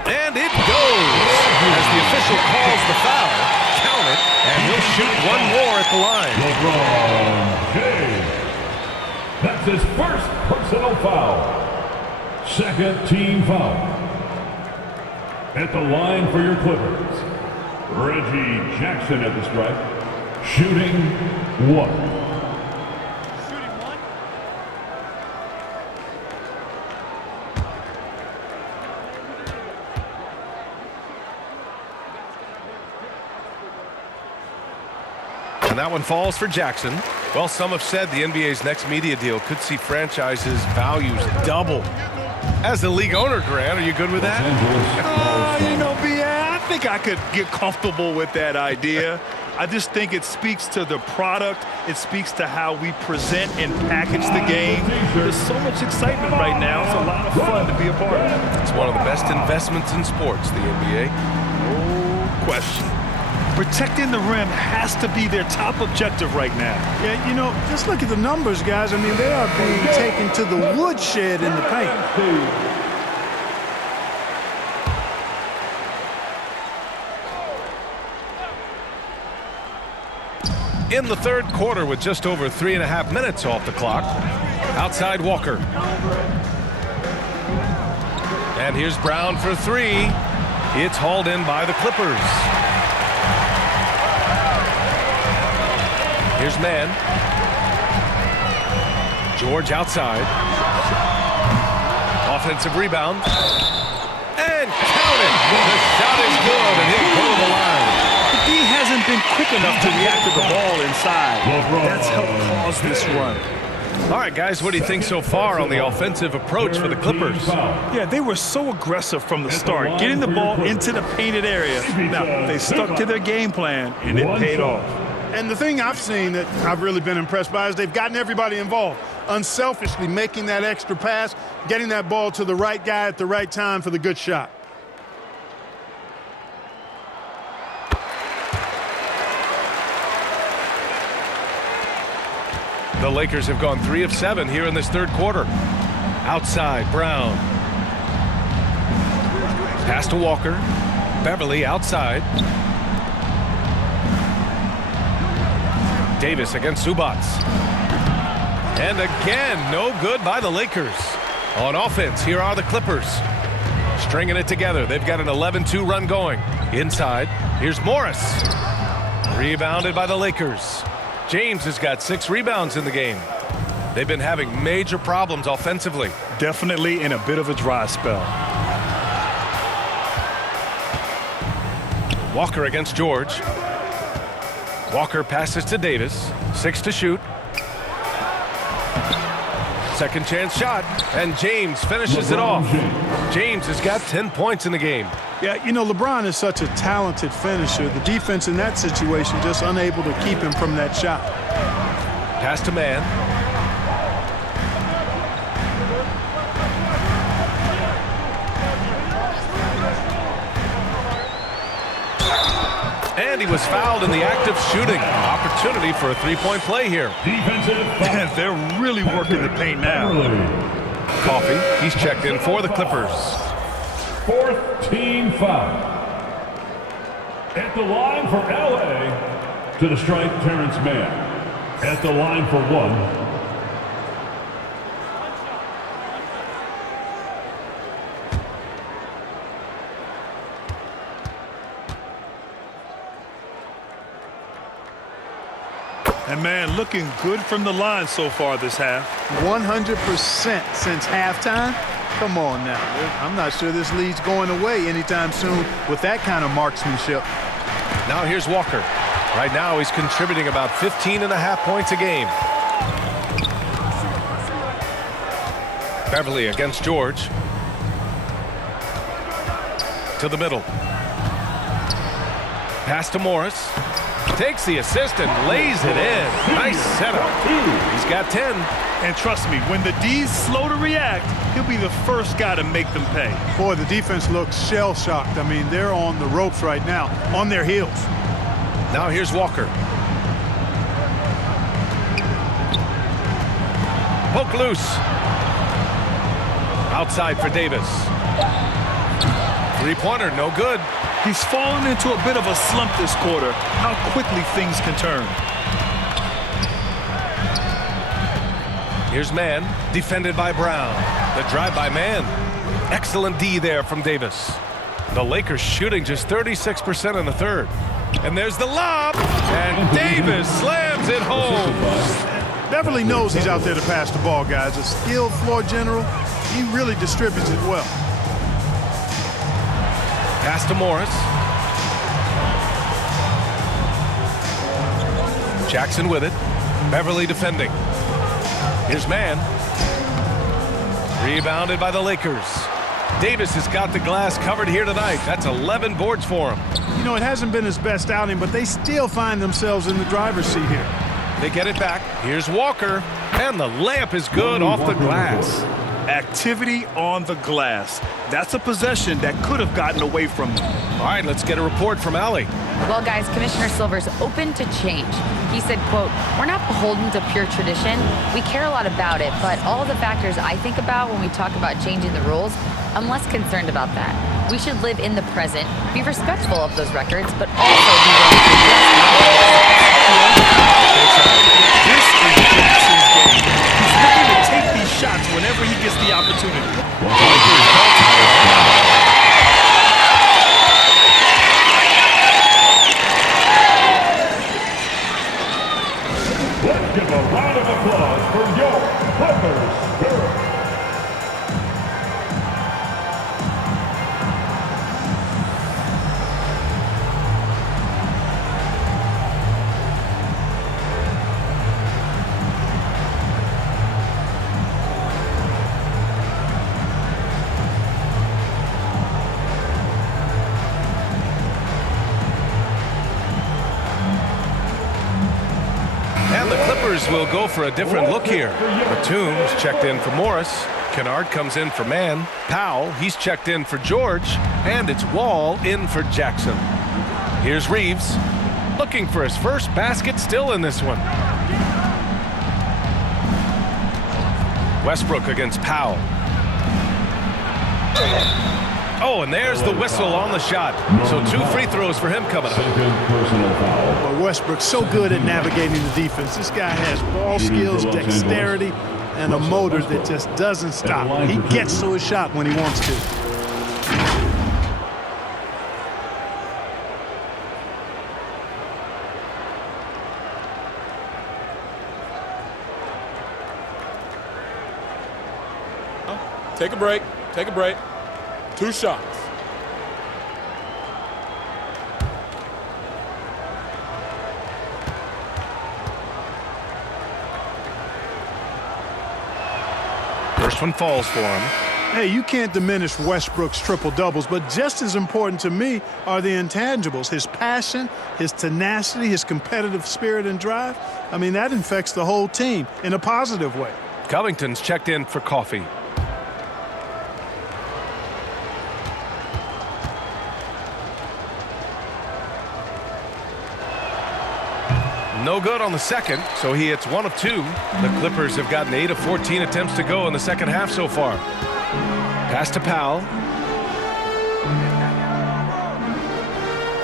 And it goes. As the official calls the foul, count it, and he'll shoot one more at the line. LeBron James. That's his first personal foul. Second team foul. At the line for your Clippers, Reggie Jackson at the stripe, shooting 1. And that one falls for Jackson. Well, some have said the NBA's next media deal could see franchises' values double. As the league owner, Grant, are you good with that? You know, I think I could get comfortable with that idea. I just think it speaks to the product. It speaks to how we present and package the game. There's so much excitement right now. It's a lot of fun to be a part of. It's one of the best investments in sports, the NBA. No question. Protecting the rim has to be their top objective right now. Yeah, you know, just look at the numbers, guys. I mean, they are being taken to the woodshed in the paint. In the third quarter with just over 3.5 minutes off the clock. Outside Walker. And here's Brown for three. It's hauled in by the Clippers. Here's Mann. George outside. Offensive rebound. And count it. The shot is good, and he'll go to the line. The D hasn't been quick enough to react to the ball inside. That's helped cause this run. All right, guys, what do you think so far on the offensive approach for the Clippers? Yeah, they were so aggressive from the start, getting the ball into the painted area. Now, they stuck to their game plan, and it paid off. And the thing I've seen that I've really been impressed by is they've gotten everybody involved, unselfishly making that extra pass, getting that ball to the right guy at the right time for the good shot. The Lakers have gone 3 of 7 here in this third quarter. Outside, Brown. Pass to Walker. Beverly outside. Davis against Zubac. And again, no good by the Lakers. On offense, here are the Clippers. Stringing it together. They've got an 11-2 run going. Inside, here's Morris. Rebounded by the Lakers. James has got 6 rebounds in the game. They've been having major problems offensively. Definitely in a bit of a dry spell. Walker against George. Walker passes to Davis. 6 to shoot. Second chance shot. And James finishes it off. James has got 10 points in the game. Yeah, you know, LeBron is such a talented finisher. The defense in that situation just unable to keep him from that shot. Pass to Mann. And he was fouled in the act of shooting. Opportunity for a three-point play here. They're really working the paint now. Coffey, he's checked in for the Clippers. 4th team foul. At the line for LA, to the strike, Terrence Mann. At the line for 1. And man, looking good from the line so far this half. 100% since halftime. Come on now. I'm not sure this lead's going away anytime soon with that kind of marksmanship. Now here's Walker. Right now he's contributing about 15.5 points a game. Beverly against George. To the middle. Pass to Morris. Takes the assist and lays it in. Nice setup. He's got 10. And trust me, when the D's slow to react, he'll be the first guy to make them pay. Boy, the defense looks shell-shocked. I mean, they're on the ropes right now, on their heels. Now here's Walker. Poke loose. Outside for Davis. Three-pointer, no good. He's fallen into a bit of a slump this quarter. How quickly things can turn. Here's Mann, defended by Brown. The drive by Mann. Excellent D there from Davis. The Lakers shooting just 36% in the third. And there's the lob. And Davis slams it home. Beverly knows he's out there to pass the ball, guys. A skilled floor general. He really distributes it well. Pass to Morris. Jackson with it. Beverly defending. Here's Mann. Rebounded by the Lakers. Davis has got the glass covered here tonight. That's 11 boards for him. You know, it hasn't been his best outing, but they still find themselves in the driver's seat here. They get it back. Here's Walker, and the layup is good off the glass. Activity on the glass. That's a possession that could have gotten away from them. All right, let's get a report from Allie. Well, guys, Commissioner Silver's open to change. He said, quote, "We're not beholden to pure tradition. We care a lot about it, but all the factors I think about when we talk about changing the rules, I'm less concerned about that. We should live in the present, be respectful of those records, but also be willing to This is Jackson's game. He's looking to take these shots whenever he gets the opportunity. Let's give a round of applause for your Clippers Spirit. And the Clippers will go for a different look here. Batum's checked in for Morris. Kennard comes in for Mann. Powell, he's checked in for George. And it's Wall in for Jackson. Here's Reeves, looking for his first basket, still in this one. Westbrook against Powell. Oh, and there's the whistle on the shot. So 2 free throws for him coming up. But Westbrook's so good at navigating the defense. This guy has ball skills, dexterity, and a motor that just doesn't stop. He gets to his shot when he wants to. Take a break. Take a break. 2 shots. First one falls for him. Hey, you can't diminish Westbrook's triple-doubles, but just as important to me are the intangibles. His passion, his tenacity, his competitive spirit and drive. I mean, that infects the whole team in a positive way. Covington's checked in for Coffee. No good on the second, so he hits 1 of 2. The Clippers have gotten 8 of 14 attempts to go in the second half so far. Pass to Powell.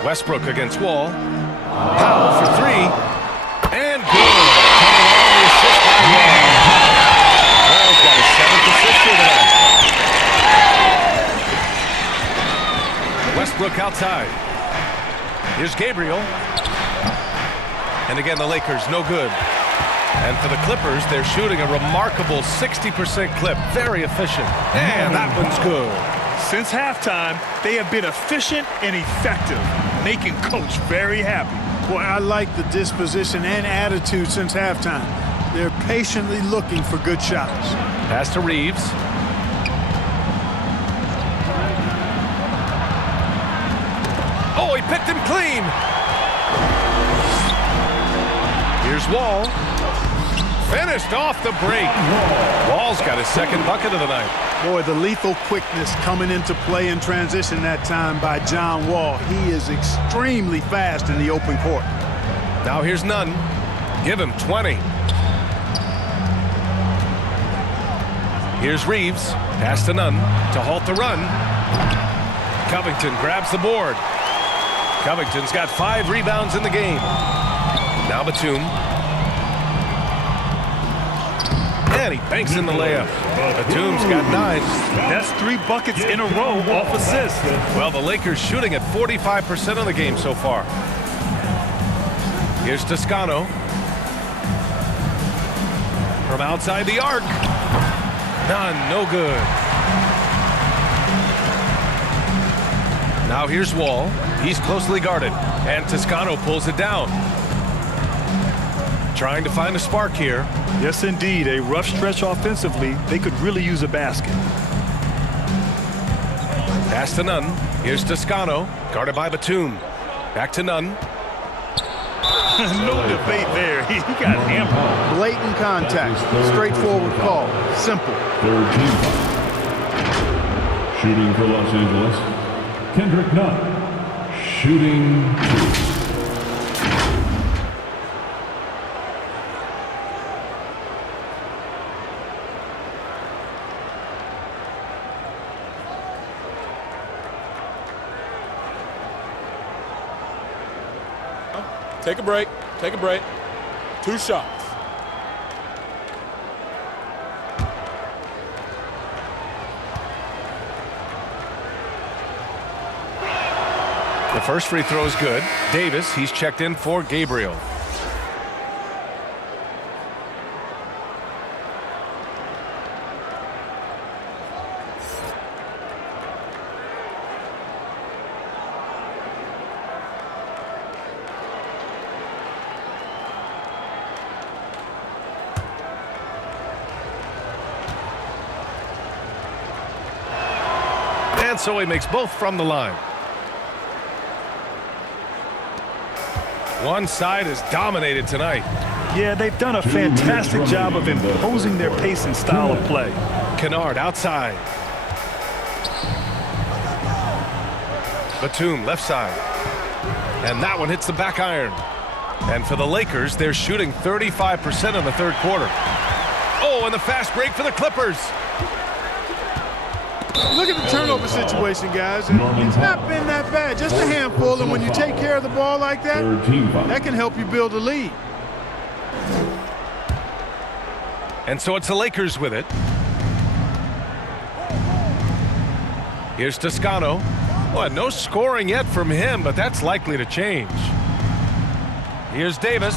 Westbrook against Wall. Powell for 3. And good. Coming on the assist by Wall. Wall's got his 7th assist here tonight. Westbrook outside. Here's Gabriel. And again, the Lakers, no good. And for the Clippers, they're shooting a remarkable 60% clip. Very efficient. And that one's good. Since halftime, they have been efficient and effective, making Coach very happy. Boy, I like the disposition and attitude since halftime. They're patiently looking for good shots. Pass to Reeves. Oh, he picked him clean. Here's Wall. Finished off the break. Wall's got his 2nd bucket of the night. Boy, the lethal quickness coming into play in transition that time by John Wall. He is extremely fast in the open court. Now here's Nunn. Give him 20. Here's Reeves. Pass to Nunn to halt the run. Covington grabs the board. Covington's got 5 rebounds in the game. Now Batum. And he banks in the layup. Batum's got 9. That's 3 buckets in a row off assist. Well, the Lakers shooting at 45% of the game so far. Here's Toscano. From outside the arc. None, no good. Now here's Wall. He's closely guarded. And Toscano pulls it down. trying to find a spark here. Yes, indeed. A rough stretch offensively. They could really use a basket. Pass to Nunn. Here's Toscano, guarded by Batum. Back to Nunn. No debate there. He got hammered. Blatant contact. Straightforward call. Simple. Third team foul. Shooting for Los Angeles, Kendrick Nunn. Shooting 2. Take a break. Take a break. 2 shots. The first free throw is good. Davis, he's checked in for Gabriel. And so he makes both from the line. One side is dominated tonight. Yeah, they've done a fantastic job of imposing their pace and style of play. Kennard outside. Batum left side. And that one hits the back iron. And for the Lakers, they're shooting 35% in the third quarter. Oh, and the fast break for the Clippers. Look at the turnover situation, guys. It's not been that bad, just a handful. And when you take care of the ball like that, that can help you build a lead. And so it's the Lakers with it. Here's Toscano. Well, no scoring yet from him, but that's likely to change. Here's Davis.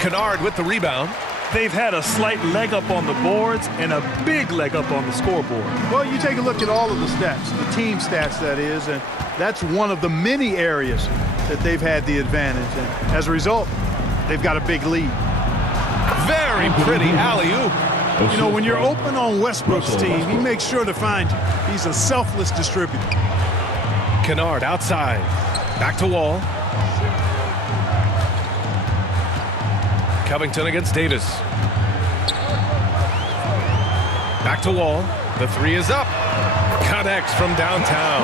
Kennard with the rebound. They've had a slight leg up on the boards and a big leg up on the scoreboard. Well, you take a look at all of the stats, the team stats, that is, and that's one of the many areas that they've had the advantage. And as a result, they've got a big lead. Very pretty alley-oop. You know, when you're open on Westbrook's team, he makes sure to find you. He's a selfless distributor. Kennard outside. Back to Wall. Covington against Davis. Back to Wall. The three is up. Connects from downtown.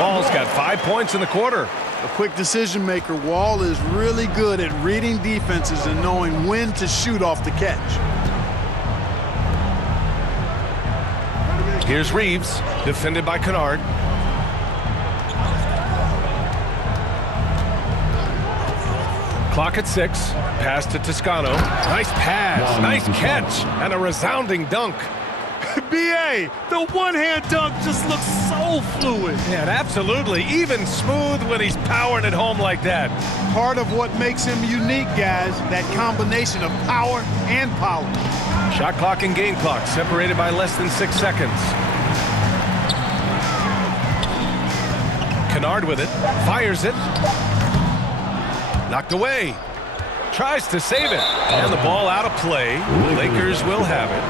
Wall's got 5 points in the quarter. A quick decision maker. Wall is really good at reading defenses and knowing when to shoot off the catch. Here's Reeves, defended by Kennard. Clock at 6. Pass to Toscano. Nice pass. Nice catch. And a resounding dunk. B.A., the one-hand dunk just looks so fluid. Yeah, absolutely. Even smooth when he's powering it home like that. Part of what makes him unique, guys, that combination of power and polish. Shot clock and game clock separated by less than 6 seconds. Kennard with it. Fires it. Knocked away. Tries to save it. And the ball out of play. Lakers will have it.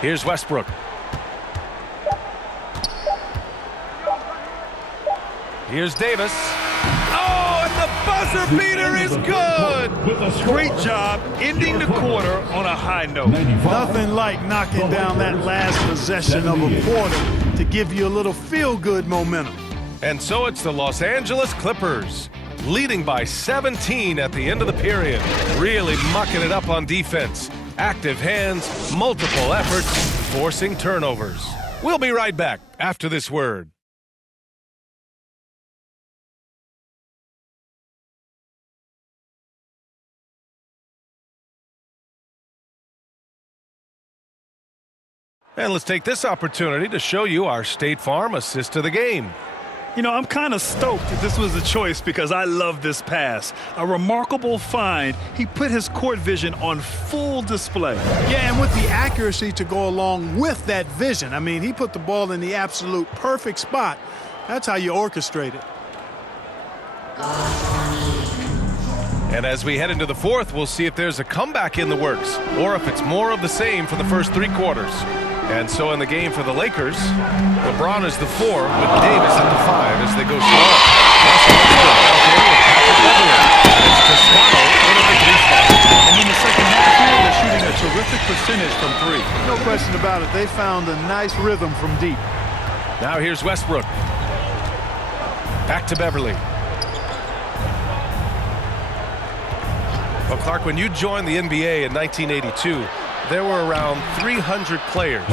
Here's Westbrook. Here's Davis. Oh, and the buzzer beater is good. Great job ending the quarter on a high note. Nothing like knocking down that last possession of a quarter to give you a little feel-good momentum. And so it's the Los Angeles Clippers, leading by 17 at the end of the period. Really mucking it up on defense. Active hands, multiple efforts, forcing turnovers. We'll be right back after this word. And let's take this opportunity to show you our State Farm assist to the game. You know, I'm kind of stoked that this was a choice because I love this pass. A remarkable find. He put his court vision on full display. Yeah, and with the accuracy to go along with that vision. I mean, he put the ball in the absolute perfect spot. That's how you orchestrate it. And as we head into the fourth, we'll see if there's a comeback in the works or if it's more of the same for the first 3 quarters. And so in the game for the Lakers, LeBron is the 4 with Davis at the 5 as they go small. It's Toscano in at the 3 spot. And in the second half here, they're shooting a terrific percentage from 3. No question about it. They found a nice rhythm from deep. Now here's Westbrook. Back to Beverly. Well, Clark, when you joined the NBA in 1982, there were around 300 players.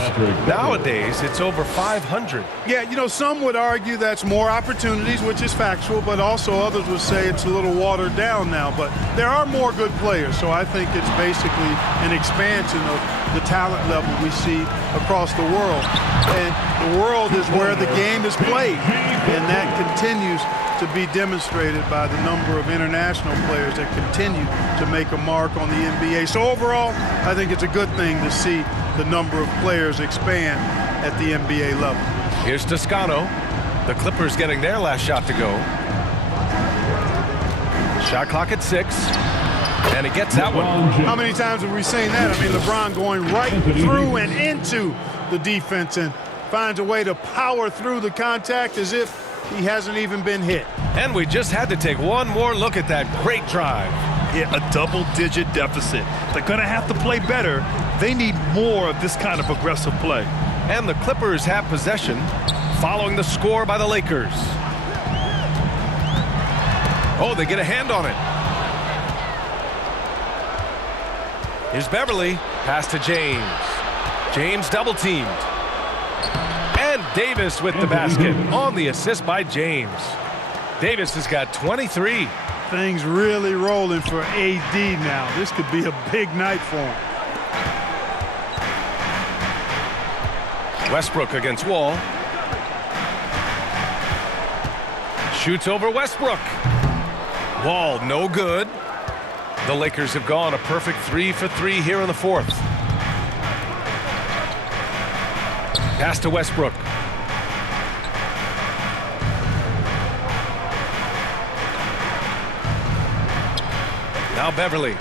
Nowadays, it's over 500. Yeah, you know, some would argue that's more opportunities, which is factual, but also others would say it's a little watered down now. But there are more good players, so I think it's basically an expansion of the talent level we see across the world. And the world is where the game is played, and that continues to be demonstrated by the number of international players that continue to make a mark on the NBA. So overall, I think it's a good thing to see the number of players expand at the NBA level. Here's Toscano. The Clippers getting their last shot to go. Shot clock at 6. And he gets that one. How many times have we seen that? I mean, LeBron going right through and into the defense and finds a way to power through the contact as if he hasn't even been hit. And we just had to take one more look at that great drive. Yeah, a double-digit deficit. They're going to have to play better. They need more of this kind of aggressive play. And the Clippers have possession following the score by the Lakers. Oh, they get a hand on it. Here's Beverly. Pass to James. James double-teamed. And Davis with the basket on the assist by James. Davis has got 23. Things really rolling for AD now. This could be a big night for him. Westbrook against Wall. Shoots over Westbrook. Wall no good. The Lakers have gone a perfect 3 for 3 here in the fourth. Pass to Westbrook. Now Beverly.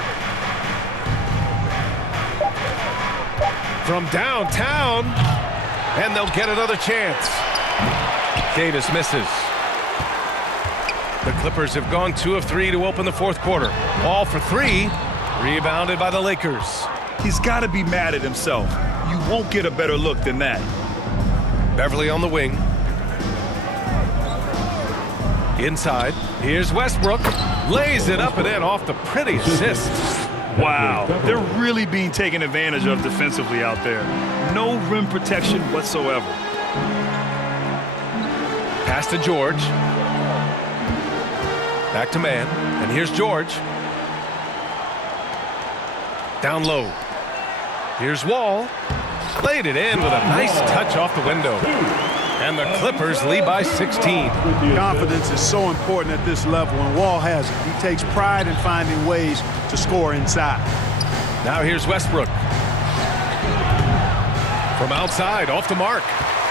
From downtown. And they'll get another chance. Davis misses. The Clippers have gone 2 of 3 to open the fourth quarter. Ball for 3. Rebounded by the Lakers. He's got to be mad at himself. You won't get a better look than that. Beverly on the wing. Inside. Here's Westbrook. Lays it up and in off the pretty assist. Wow. They're really being taken advantage of defensively out there. No rim protection whatsoever. Pass to George. Back to man. And here's George. Down low. Here's Wall. Laid it in with a nice touch off the window. And the Clippers lead by 16. Confidence is so important at this level, and Wall has it. He takes pride in finding ways to score inside. Now here's Westbrook. From outside, off the mark.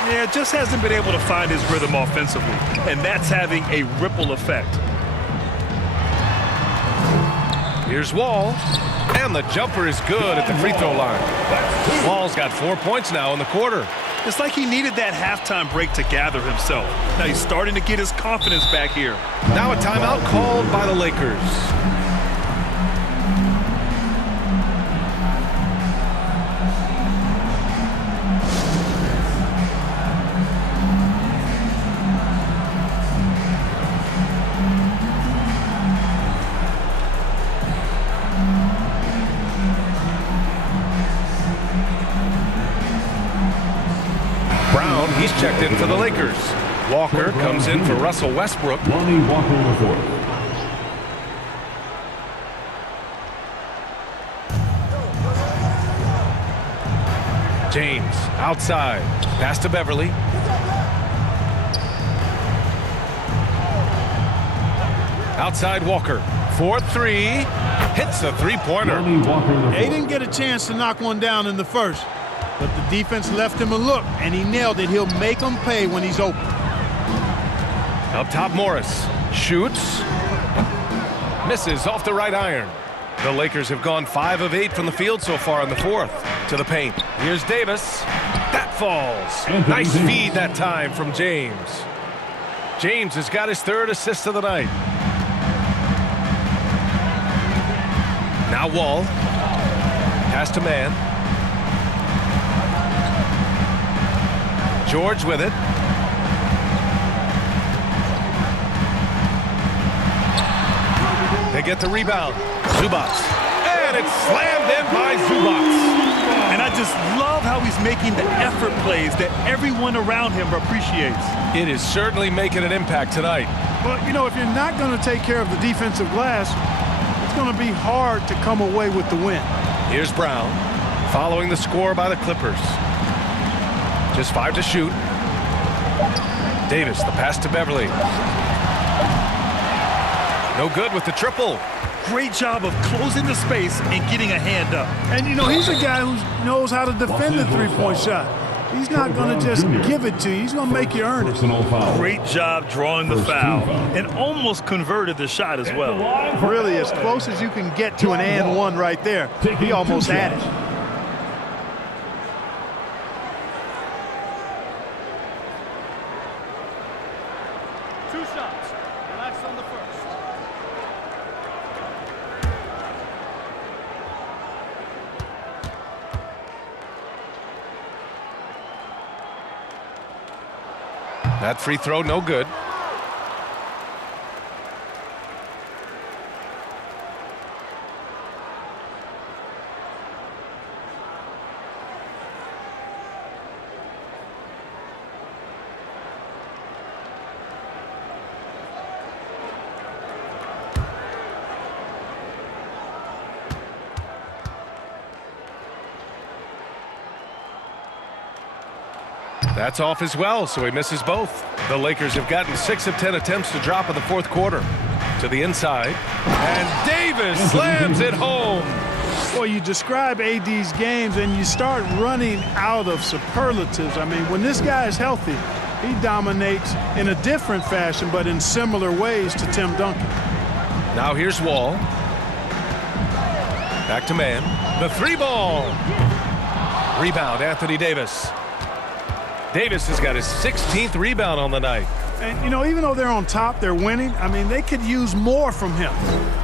Yeah, just hasn't been able to find his rhythm offensively, and that's having a ripple effect. Here's Wall. And the jumper is good at the free throw line. Wall's got 4 points now in the quarter. It's like he needed that halftime break to gather himself. Now he's starting to get his confidence back here. Now a timeout called by the Lakers. He's checked in for the Lakers. Walker comes in for Russell Westbrook. Lonnie Walker in the fourth. James outside. Pass to Beverly. Outside Walker. 4-3. Hits a three-pointer. They didn't get a chance to knock one down in the first, but the defense left him a look, and he nailed it. He'll make them pay when he's open. Up top, Morris. Shoots. Misses off the right iron. The Lakers have gone 5 of 8 from the field so far in the fourth. To the paint. Here's Davis. That falls. Nice feed that time from James. James has got his 3rd assist of the night. Now Wall. Pass to man. George with it. They get the rebound. Zubac. And it's slammed in by Zubac. And I just love how he's making the effort plays that everyone around him appreciates. It is certainly making an impact tonight. Well, you know, if you're not going to take care of the defensive glass, it's going to be hard to come away with the win. Here's Brown, following the score by the Clippers. Just 5 to shoot. Davis, the pass to Beverly. No good with the triple. Great job of closing the space and getting a hand up. And, you know, he's a guy who knows how to defend the three-point shot. He's not going to just give it to you. He's going to make you earn it. Great job drawing the foul and almost converted the shot as well. Really, as close as you can get to an and one right there. He almost had it. Two shots. Relax on the first. That free throw, no good. That's off as well, so he misses both. The Lakers have gotten 6 of 10 attempts to drop in the fourth quarter. To the inside, and Davis slams it home. Well, you describe AD's games and you start running out of superlatives. I mean, when this guy is healthy, he dominates in a different fashion, but in similar ways to Tim Duncan. Now here's Wall. Back to man. The 3-ball. Rebound, Anthony Davis. Davis has got his 16th rebound on the night. And, you know, even though they're on top, they're winning. I mean, they could use more from him,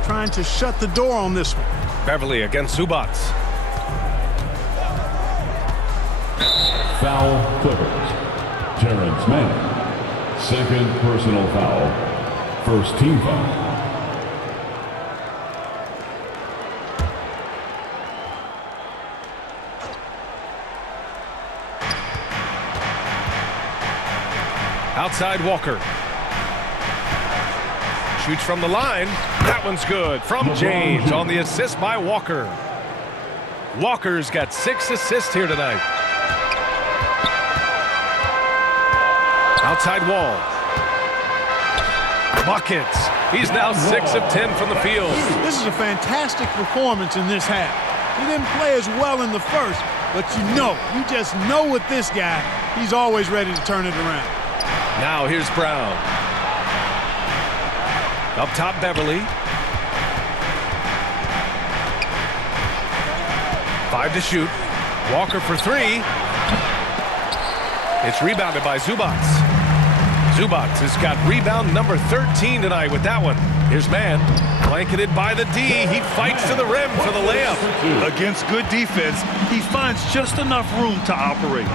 trying to shut the door on this one. Beverly against Zubac. Foul, Clippers. Terrence Mann. 2nd personal foul. 1st team foul. Outside Walker. Shoots from the line. That one's good from James on the assist by Walker. Walker's got 6 assists here tonight. Outside Wall. Buckets. He's now 6 of 10 from the field. This is a fantastic performance in this half. He didn't play as well in the first, but you just know with this guy, he's always ready to turn it around. Now here's Brown. Up top, Beverly. 5 to shoot. Walker for 3. It's rebounded by Zubac. Zubac has got rebound number 13 tonight with that one. Here's Mann. Blanketed by the D. He fights to the rim for the layup. Against good defense, he finds just enough room to operate.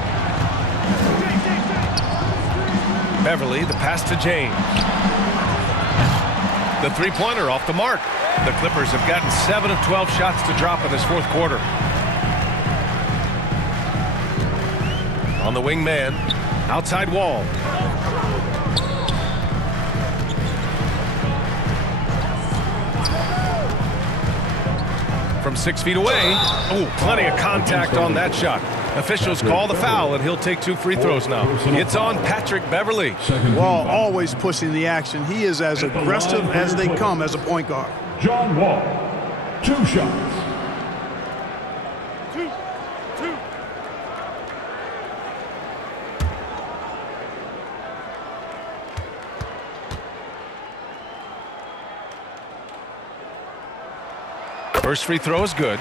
Beverly, the pass to James. The 3-pointer off the mark. The Clippers have gotten 7 of 12 shots to drop in this fourth quarter. On the wing man, outside Wall. From 6 feet away. Oh, plenty of contact on that shot. Officials call the foul, and he'll take 2 free throws now. It's on Patrick Beverly. Wall always pushing the action. He is as aggressive as they come as a point guard. John Wall, 2 shots. Two. First free throw is good.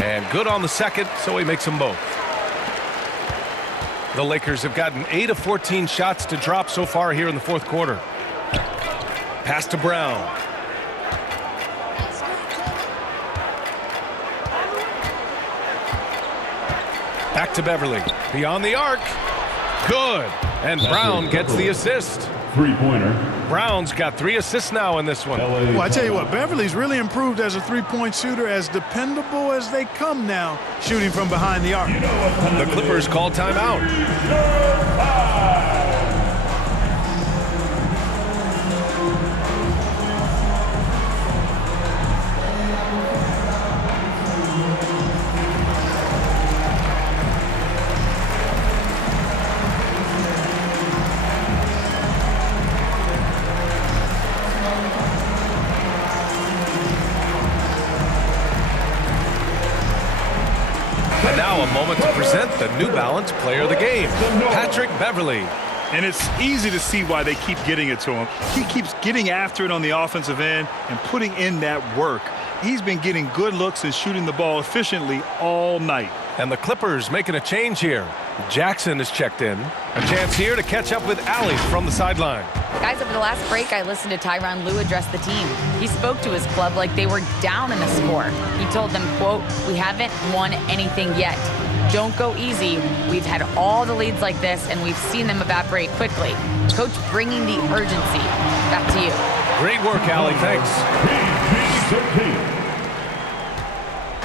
And good on the second, so he makes them both. The Lakers have gotten 8 of 14 shots to drop so far here in the fourth quarter. Pass to Brown. Back to Beverly. Beyond the arc. Good. And Brown gets the assist. 3-pointer. Brown's got 3 assists now in this one. Well, I tell you what, Beverly's really improved as a three-point shooter, as dependable as they come now, shooting from behind the arc. The Clippers call timeout. And now a moment to present the New Balance Player of the Game, Patrick Beverly. And it's easy to see why they keep getting it to him. He keeps getting after it on the offensive end and putting in that work. He's been getting good looks and shooting the ball efficiently all night. And the Clippers making a change here. Jackson is checked in. A chance here to catch up with Allie from the sideline. Guys, over the last break, I listened to Tyronn Lue address the team. He spoke to his club like they were down in a score. He told them, quote, "We haven't won anything yet. Don't go easy. We've had all the leads like this, and we've seen them evaporate quickly." Coach bringing the urgency. Back to you. Great work, Allie. Thanks.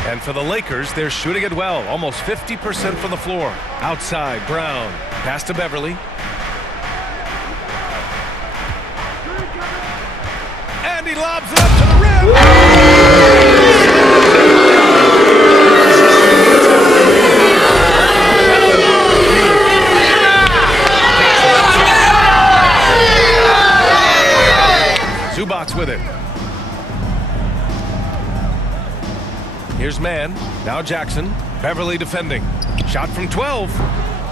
And for the Lakers, they're shooting it well. Almost 50% from the floor. Outside, Brown. Pass to Beverly. And he lobs it up to the rim. Zubac's with it. Here's man. Now Jackson. Beverly defending. Shot from 12.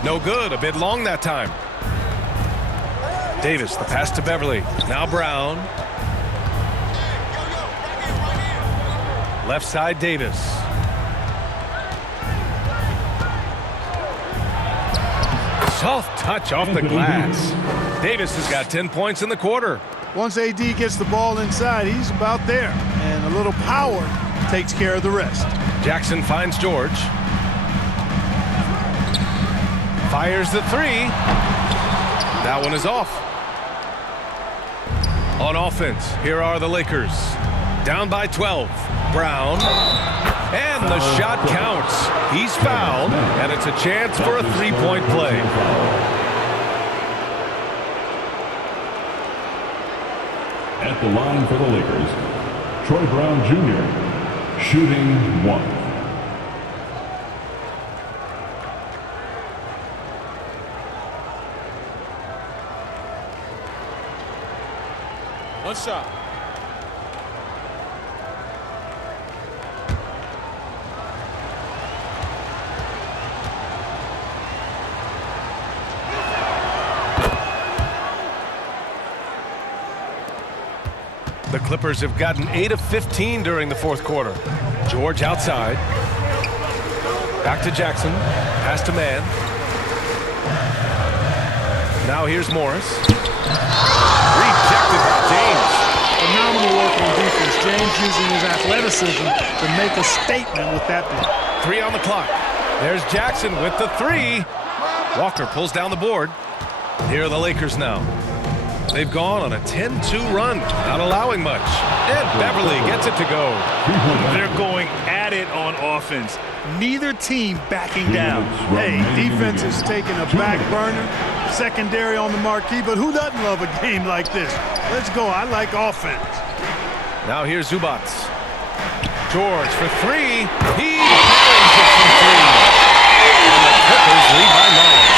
No good. A bit long that time. Davis, the pass to Beverly. Now Brown. Left side, Davis. Soft touch off the glass. Davis has got 10 points in the quarter. Once AD gets the ball inside, he's about there. And a little power takes care of the rest. Jackson finds George. Fires the 3. That one is off. On offense, here are the Lakers. Down by 12. Brown. And the shot counts. He's fouled, and it's a chance for a 3-point play. At the line for the Lakers, Troy Brown Jr., shooting 1. One shot. The Clippers have gotten 8 of 15 during the fourth quarter. George outside. Back to Jackson. Pass to man. Now here's Morris. Rejected by James. Phenomenal work on defense. James using his athleticism to make a statement with that play. 3 on the clock. There's Jackson with the 3. Walker pulls down the board. Here are the Lakers now. They've gone on a 10-2 run, not allowing much. And Beverly gets it to go. They're going at it on offense. Neither team backing down. Hey, defense is taking a back burner. Secondary on the marquee, but who doesn't love a game like this? Let's go. I like offense. Now here's Zubats. George for three. He buries it from three. And the Clippers lead by 9.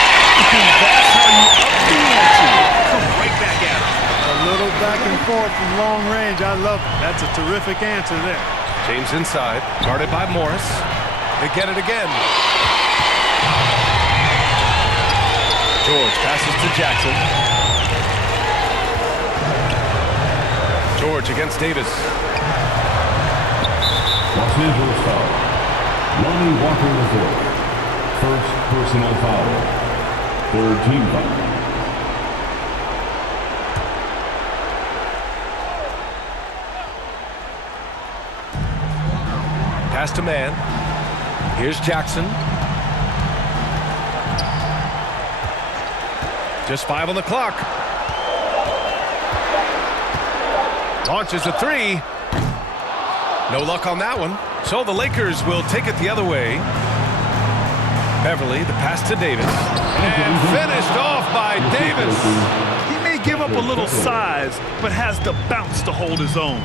That's how you up the ante. Come right back at it. A little back and forth from long range. I love it. That's a terrific answer there. James inside, guarded by Morris. They get it again. George passes to Jackson. George against Davis. Los Angeles foul. Lonnie Walker IV. First personal foul. Third team foul. Pass to man. Here's Jackson. Just 5 on the clock. Launches a three. No luck on that one. So the Lakers will take it the other way. Beverly, the pass to Davis. And finished off by Davis. He may give up a little size, but has the bounce to hold his own.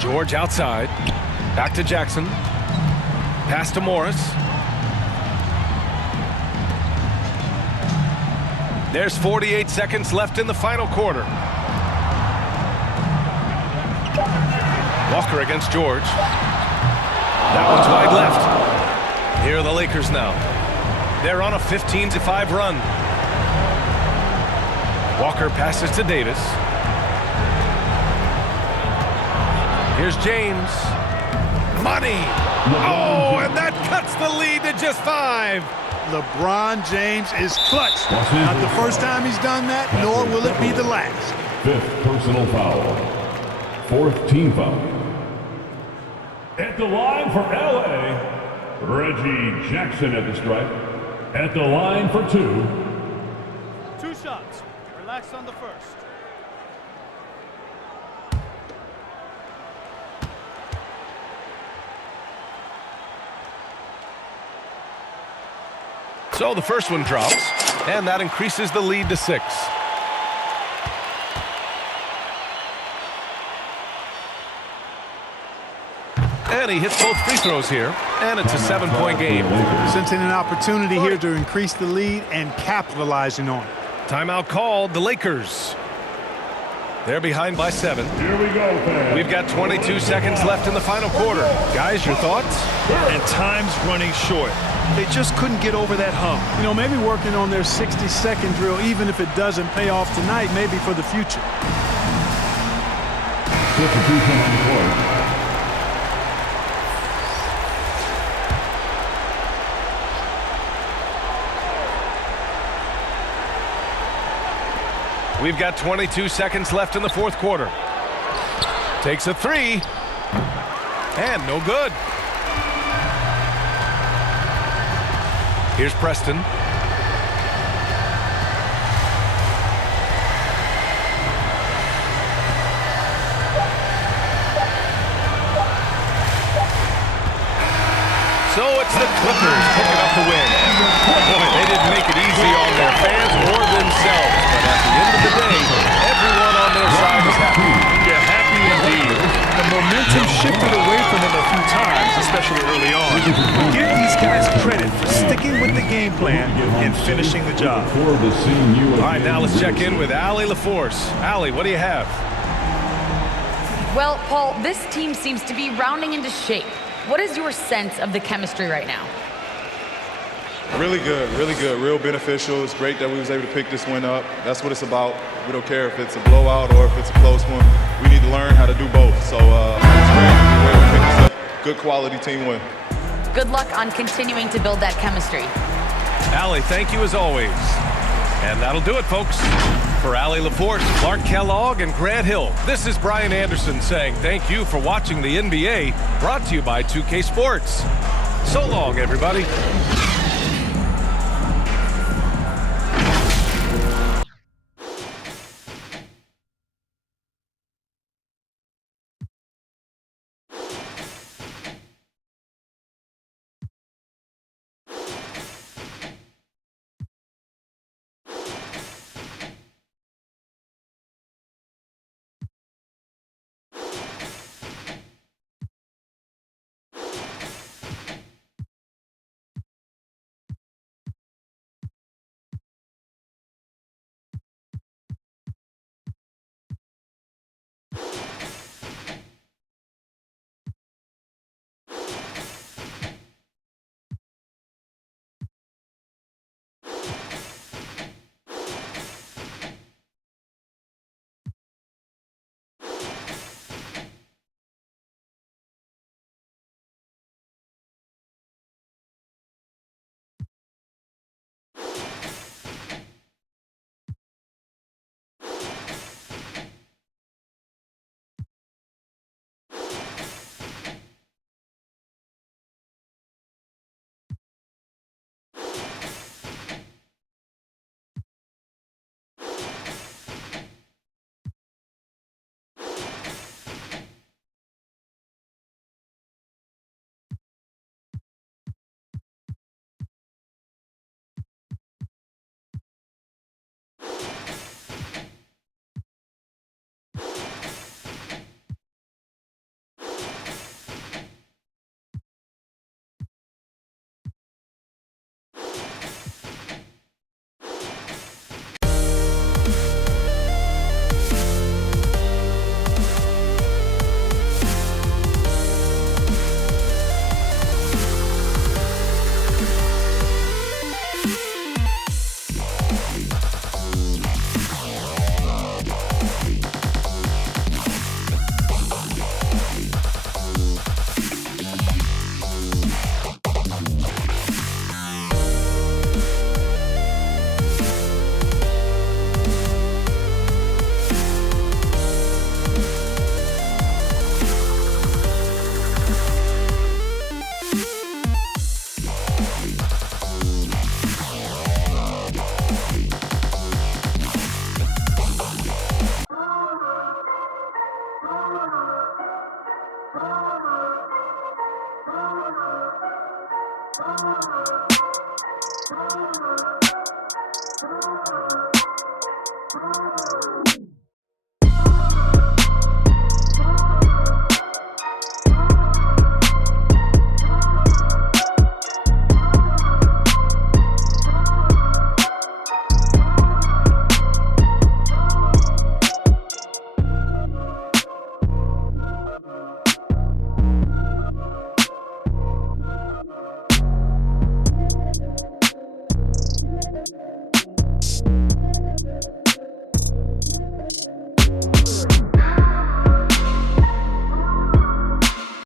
George outside. Back to Jackson. Pass to Morris. There's 48 seconds left in the final quarter. Walker against George. That one's wide left. Here are the Lakers now. They're on a 15-5 run. Walker passes to Davis. Here's James. Money. Oh, and that cuts the lead to just 5. LeBron James is clutch. Not the first time he's done that, nor will it be the last. 5th personal foul. 4th team foul. At the line for LA, Reggie Jackson at the stripe. At the line for 2. 2 shots. Relax on the first. So the first one drops, and that increases the lead to 6. And he hits both free throws here, and it's a 7-point game. Sensing an opportunity here to increase the lead and capitalizing on it. Timeout called, the Lakers. They're behind by 7. Here we go, fans. We've got 22 seconds left in the final quarter. Guys, your thoughts? And time's running short. They just couldn't get over that hump. You know, maybe working on their 60-second drill, even if it doesn't pay off tonight, maybe for the future. Substitution on the court. We've got 22 seconds left in the fourth quarter. Takes a three. And no good. Here's Preston. So it's the Clippers picking up the win. Boy, they didn't make it easy on their fans or themselves. But at the end of the day, everyone on their side is happy. Yeah, happy indeed. The momentum shifted away from them a few times, especially early on. Give these guys credit for sticking with the game plan and finishing the job. All right, now let's check in with Allie LaForce. Allie, what do you have? Well, Paul, this team seems to be rounding into shape. What is your sense of the chemistry right now? Really good, real beneficial. It's great that we was able to pick this one up. That's what it's about. We don't care if it's a blowout or if it's a close one. We need to learn how to do both. So it's great the way we pick this up. Good quality team win. Good luck on continuing to build that chemistry. Allie, thank you as always. And that'll do it, folks. For Allie LaForce, Clark Kellogg, and Grant Hill, this is Brian Anderson saying thank you for watching the NBA, brought to you by 2K Sports. So long, everybody.